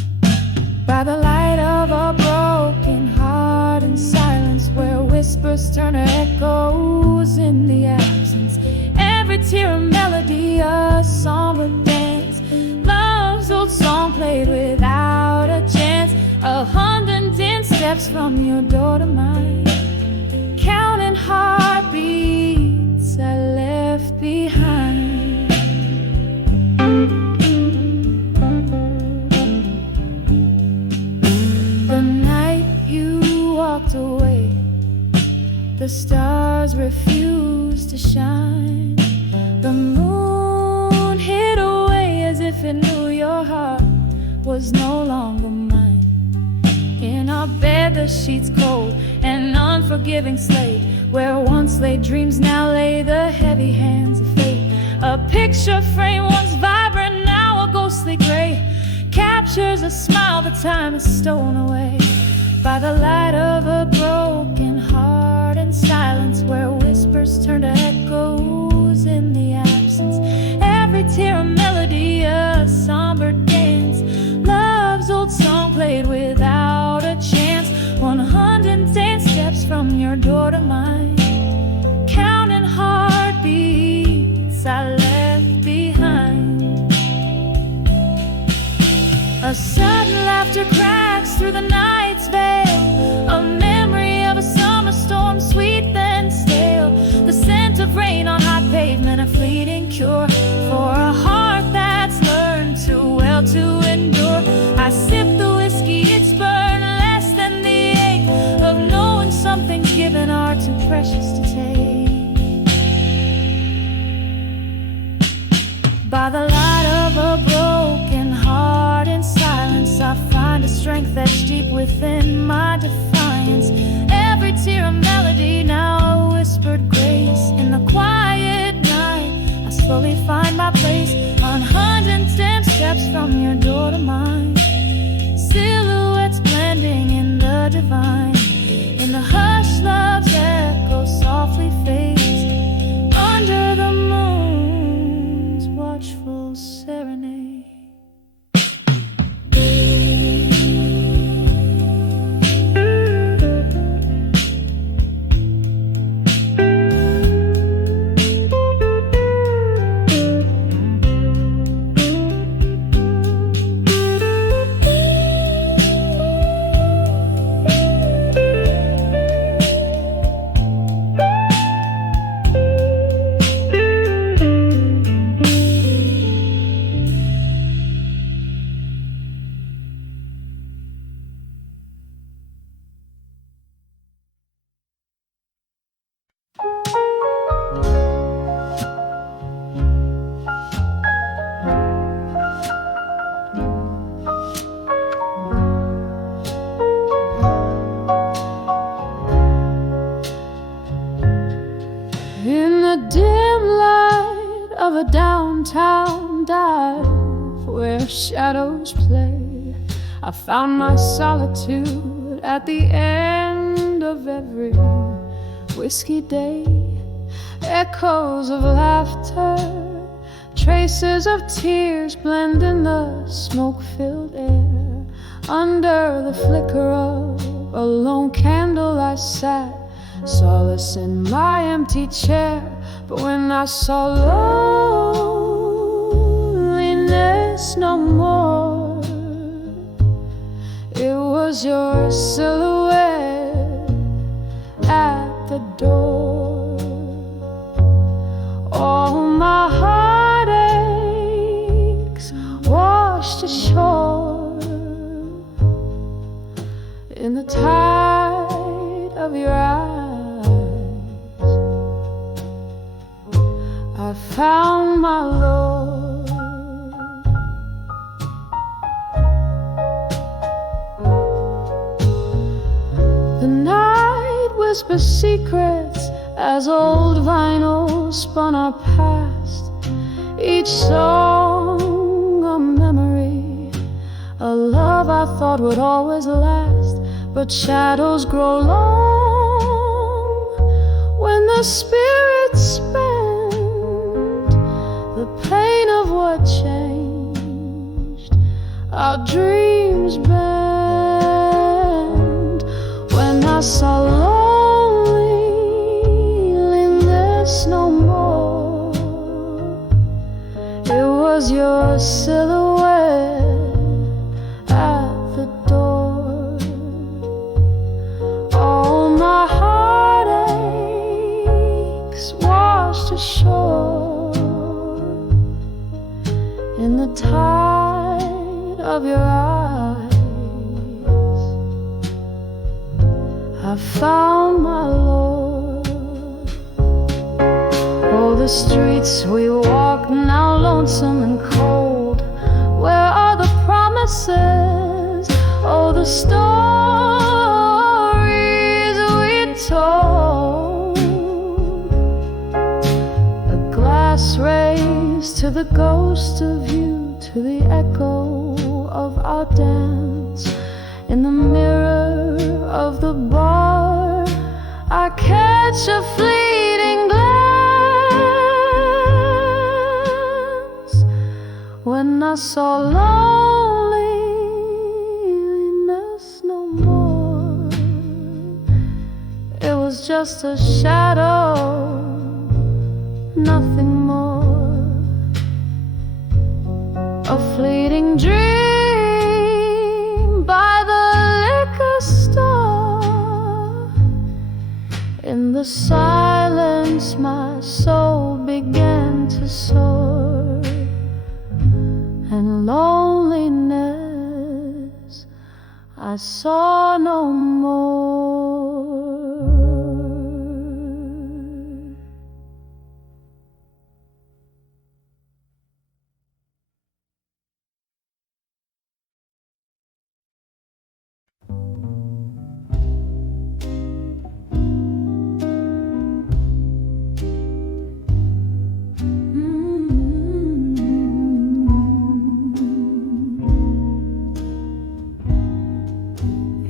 By the light of a broken heart in silence, where whispers turn to echoes in the absence. Every tear a melody, a somber dance. Love's old song played without a chance. 110 steps from your door to mine, counting heartbeats I left behind. The night you walked away, the stars refused to shine. The moon hid away as if it knew your heart was no longer mine. In our bed the sheets cold, an unforgiving slate, where once lay dreams now lay the heavy hands of fate. A picture frame once vibrant, now a ghostly gray, captures a smile the time has stolen away. By the light of a broken heart in silence, where whispers turn to echoes in the absence. Every tear a melody, a somber dance. Love's old song played without a chance. 110 steps from your door to mine, counting heartbeats I left behind. A sudden laughter cracks through the night's veil, a memory of a summer storm, sweet then stale. The scent of rain on hot pavement, a fleeting cure for a heart that's learned too well to endure. I sip the whiskey, it's burned less than the ache of knowing something given are too precious to take. By the light of a broken heart in silence, I find a strength that's deep within my defiance. Every tear a melody, now a whispered grace. In the quiet night, I slowly find my place. 110 steps from your door to mine, silhouettes blending in the divine. In the hush, love's echo softly fades under the moon's watchful serenade. of a downtown dive where shadows play. I found my solitude at the end of every whiskey day, echoes of laughter, traces of tears blend in the smoke-filled air. Under the flicker of a lone candle I sat, solace in my empty chair. But when I saw loneliness no more, it was your silhouette at the door. All my heartaches washed ashore in the tide of your eyes. I found my Lord. The night whispers secrets as old vinyl spun our past. Each song a memory, a love I thought would always last. But shadows grow long when the spirits spend the pain of what changed. Our dreams bend. When I saw loneliness no more, it was your silhouette at the door. All my heartaches washed ashore in the tide of your eyes. I found my Lord. Oh, the streets we walk now lonesome and cold. Where are the promises? Oh, the stories we told. A glass raised to the ghost of you, to the echo of our dance. In the mirror of the bar, I catch a fleeting glance. When I saw loneliness no more, it was just a shadow, nothing more. A fleeting dream by the liquor store. In the silence my soul began to soar, and loneliness I saw no more.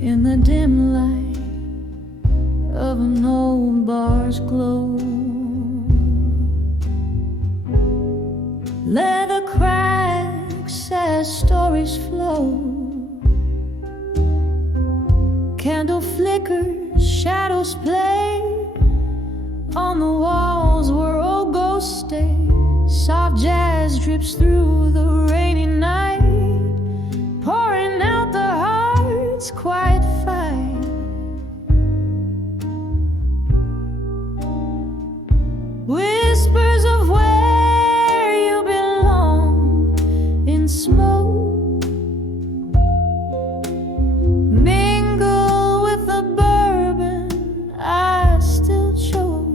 In the dim light of an old bar's glow, leather cracks as stories flow. Candle flickers, shadows play on the walls where old ghosts stay. Soft jazz drips through the rainy night, pouring out the heart's quiet fight. Whispers of where you belong in smoke mingle with the bourbon I still choke.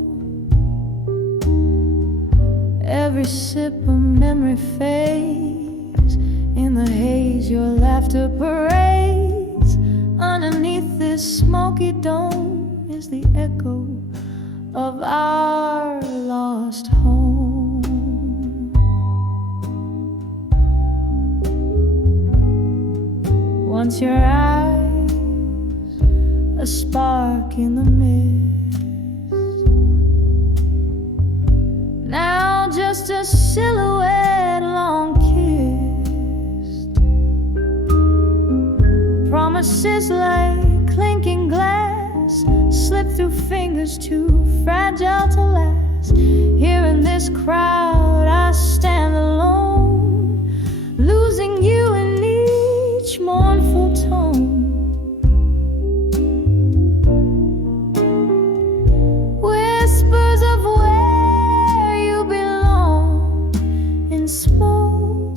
Every sip of memory fades in the haze, your laughter parades. Underneath this smoky dome is the echo of our lost home. Once your eyes, a spark in the mist. Promises like clinking glass slip through fingers too fragile to last. Here in this crowd I stand alone, losing you in each mournful tone. Whispers of where you belong in smoke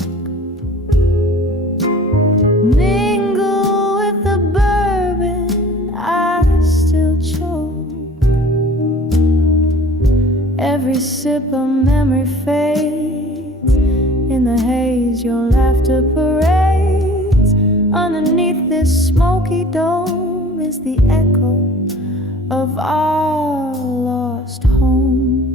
mingle with the bourbon I still choke. Every sip of memory fades in the haze, your laughter parades. Underneath this smoky dome is the echo of our lost home.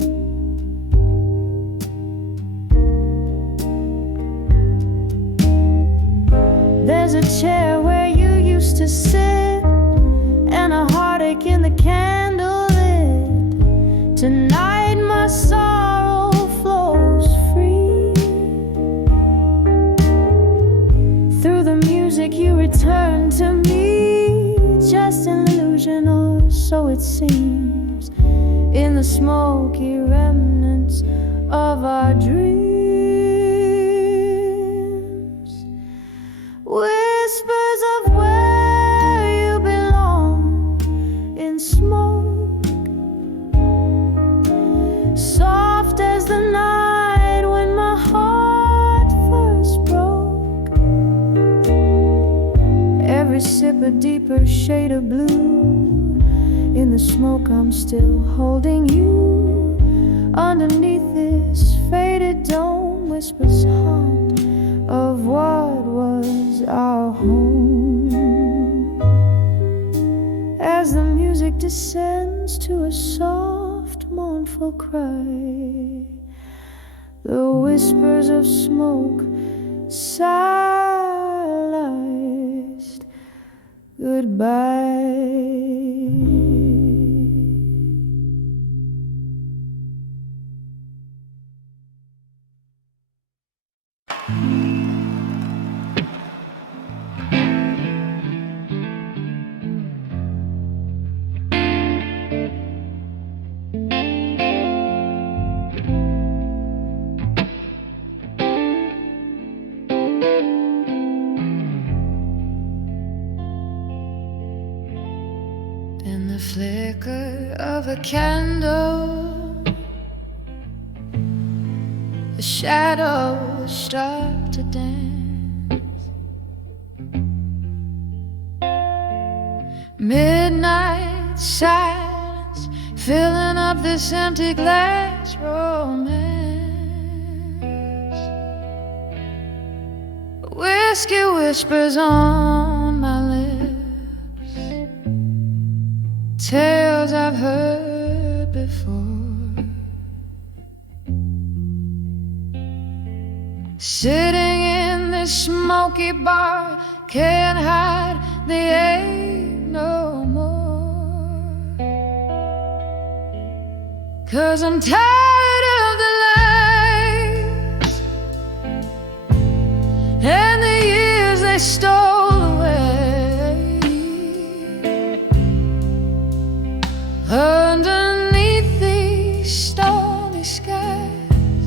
There's a chair where you used to sit, and a heartache in the candlelit. Tonight my sorrow flows free. Through the music you return to me, just an illusion, or so it seems, in the smoky remnants of our dreams. Whispers of where you belong in smoke, soft as the night when my heart first broke. Every sip a deeper shade of blue. In the smoke I'm still holding you. Underneath this faded dome, whispers haunt of what was our home. As the music descends to a soft, mournful cry, the whispers of smoke silenced goodbye. In the flicker of a candle, the shadows start to dance. Midnight silence filling up this empty glass romance. Whiskey whispers on my lips, tales I've heard before. Sitting in this smoky bar, can't hide the ache no more. 'Cause I'm tired of the lies and the years they stole away. Underneath these stormy skies,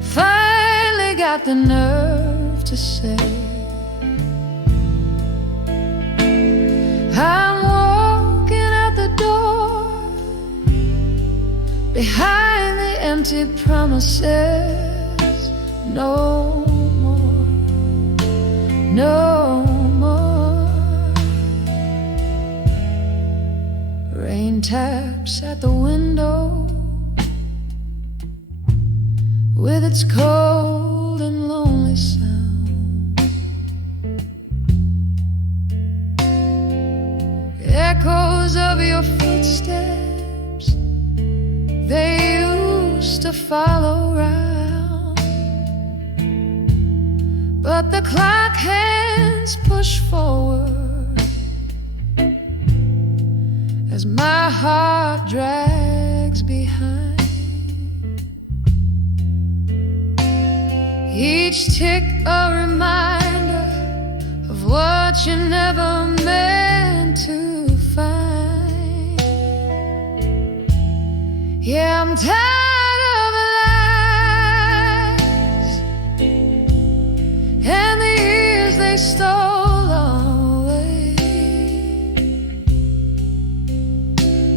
finally got the nerve to say, I'm walking out the door, behind the empty promises. No more, no more. Rain taps at the window with its cold and lonely sound. Echoes of your footsteps, they used to follow round, but the clock hands push forward as my heart drags behind. Each tick a reminder of what you never Yeah, I'm tired of lies and the years they stole away.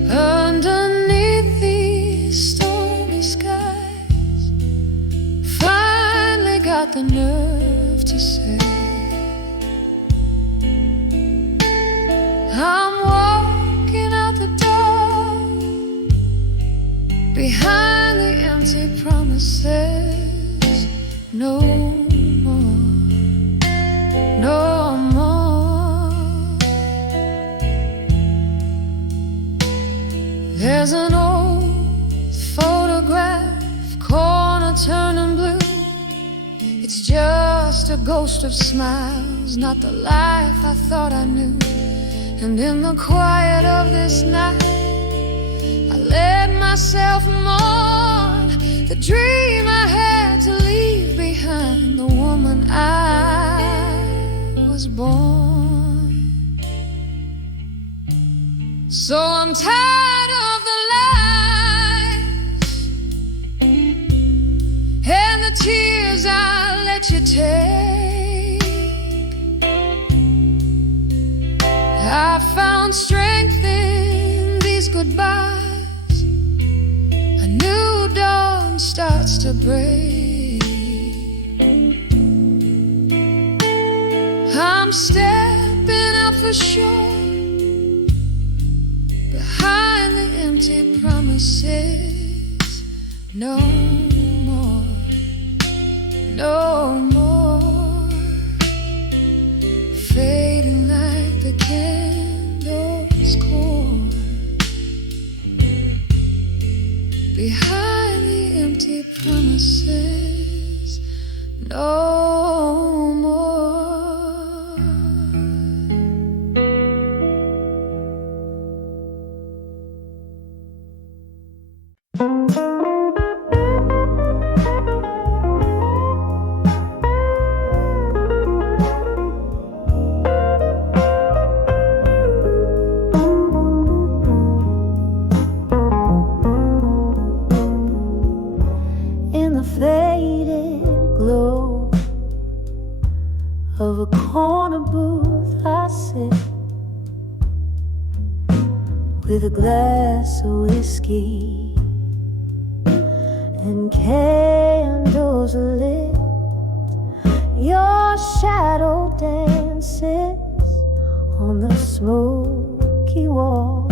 Underneath these stormy skies, finally got the nerve to say, I'm walking out the door, behind the empty promises. No more, no more. There's an old photograph, corner turning blue. It's just a ghost of smiles, not the life I thought I knew. And in the quiet of this night, I let myself mourn the dream I had to leave behind, the woman I was born. So I'm tired of the lies and the tears I let you take. I found strength in these goodbyes. A new dawn starts to break. I'm stepping out for sure, behind the empty promises. No more, no more. Fading like the candle's core, behind the empty promises. No more. Of a corner booth I sit, with a glass of whiskey and candles lit. Your shadow dances on the smoky walls.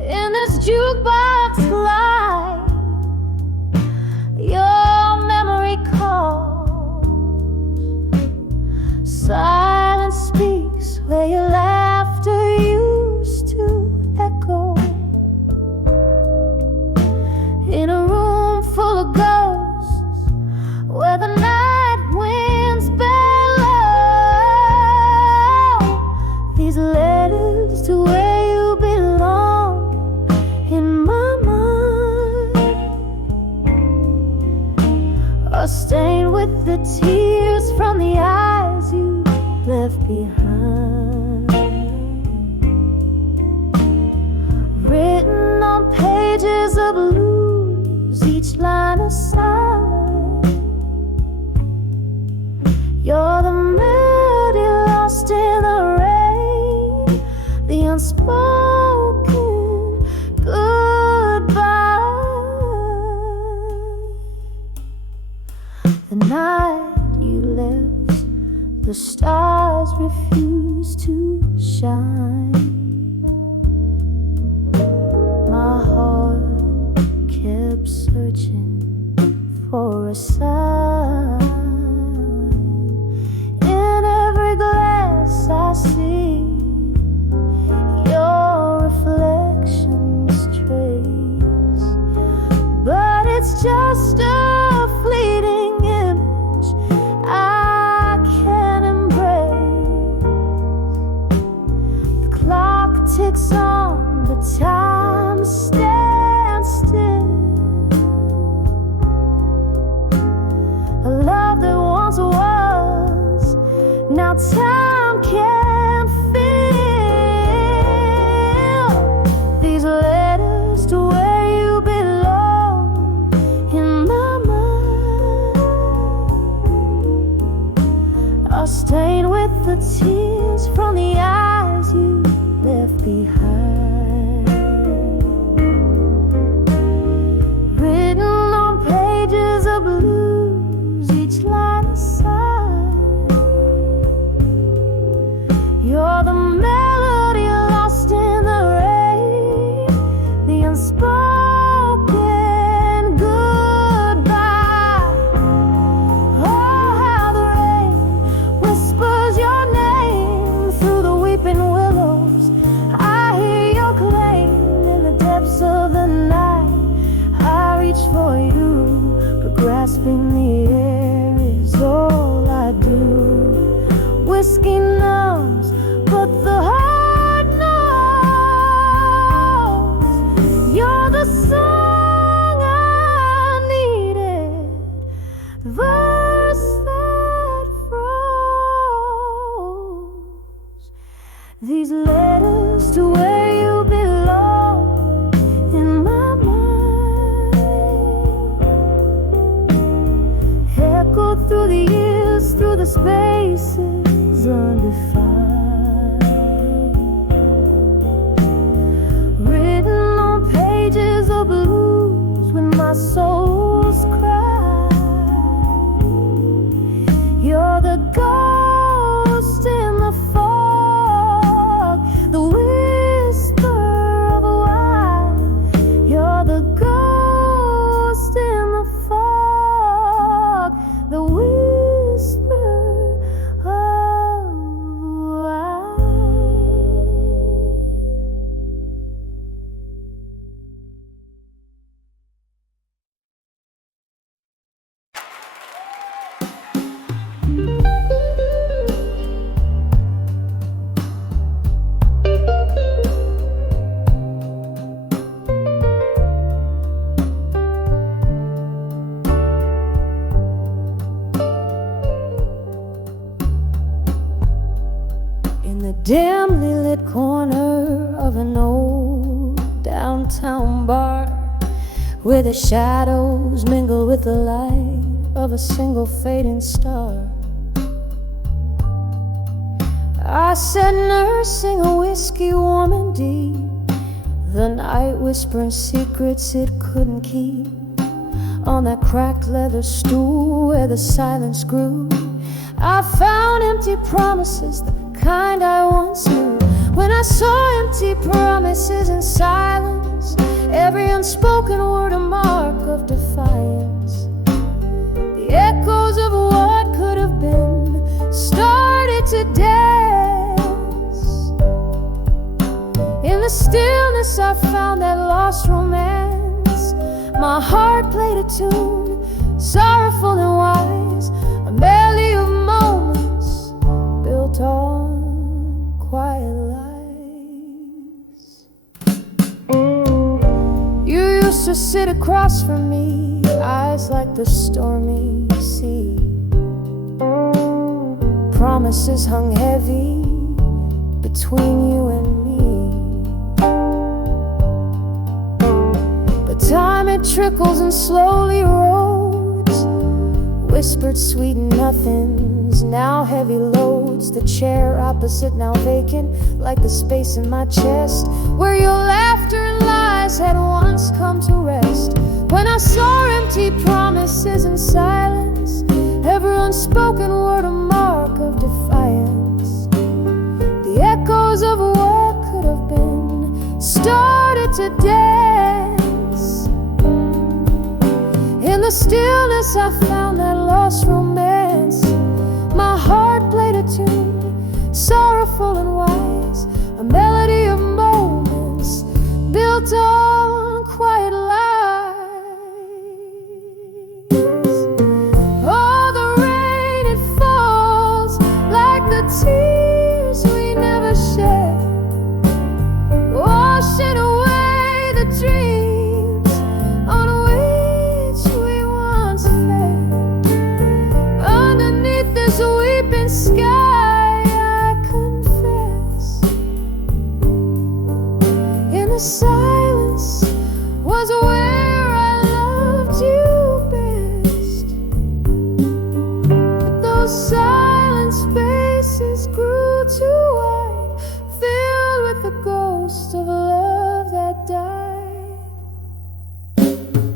In this jukebox light, your memory calls. Silence speaks where your laughter used to echo. In a room full of ghosts, where the night winds bellow. These letters to where you belong in my mind are stained with the tears from the eyes you left behind, written on pages of blues, each line a sigh. You're the melody lost in the rain, the unspoken goodbye. The night you left, the stars refuse to shine. My heart kept searching for a sign. In every glass I see your reflection's trace, but it's just a fleeting image I can't embrace. The clock ticks on, but time stands still. A love that once was, now time can't feel. These letters spaces undefined, written on pages of blues when my soul's cry. You're the ghost in the fog, the whisper of a why. You're the ghost in the fog, the whisper of why. In the dimly lit corner of an old downtown bar, where the shadows mingle with the light of a single fading star, I sat nursing a whiskey warm and deep, the night whispering secrets it couldn't keep, on that cracked leather stool where the silence grew. I found empty promises, the kind I once knew. When I saw empty promises in silence, every unspoken word a mark of defiance. The echoes of what could have been started to dance. In the stillness I found that lost romance. My heart played a tune, sorrowful and wise, a medley of moments built on quiet lies. You used to sit across from me, eyes like the stormy sea. Promises hung heavy between you and me. But time it trickles and slowly rolls, whispered sweet nothings, now heavy loads. The chair opposite now vacant, like the space in my chest where your laughter and lies had once come to rest. When I saw empty promises in silence, every unspoken word a mark of defiance. The echoes of what could have been started to dance. In the stillness I found that lost romance. My heart played a tune, sorrowful and wise, a melody of moments built on quiet lies. Oh, the rain, it falls like the tears we never shed, washing away the dreams on which we once fed. Underneath this weeping sky, I confess, in the silence was where I loved you best. But those silent spaces grew too wide, filled with the ghost of love that died.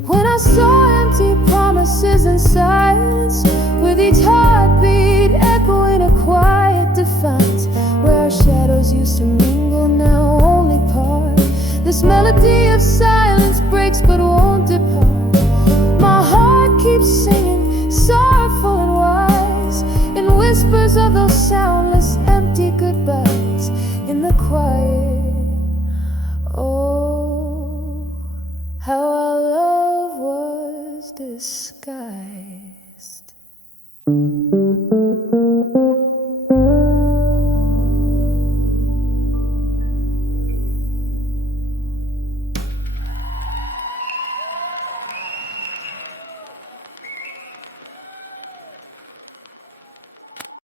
When I saw empty promises in silence, with each heartbeat echoing a quiet defiance, where our shadows used to mingle now only part. This melody of silence breaks but won't depart. My heart keeps singing, sorrowful and wise, in whispers of those soundless empty goodbyes in the quiet. Oh, how our love was disguised.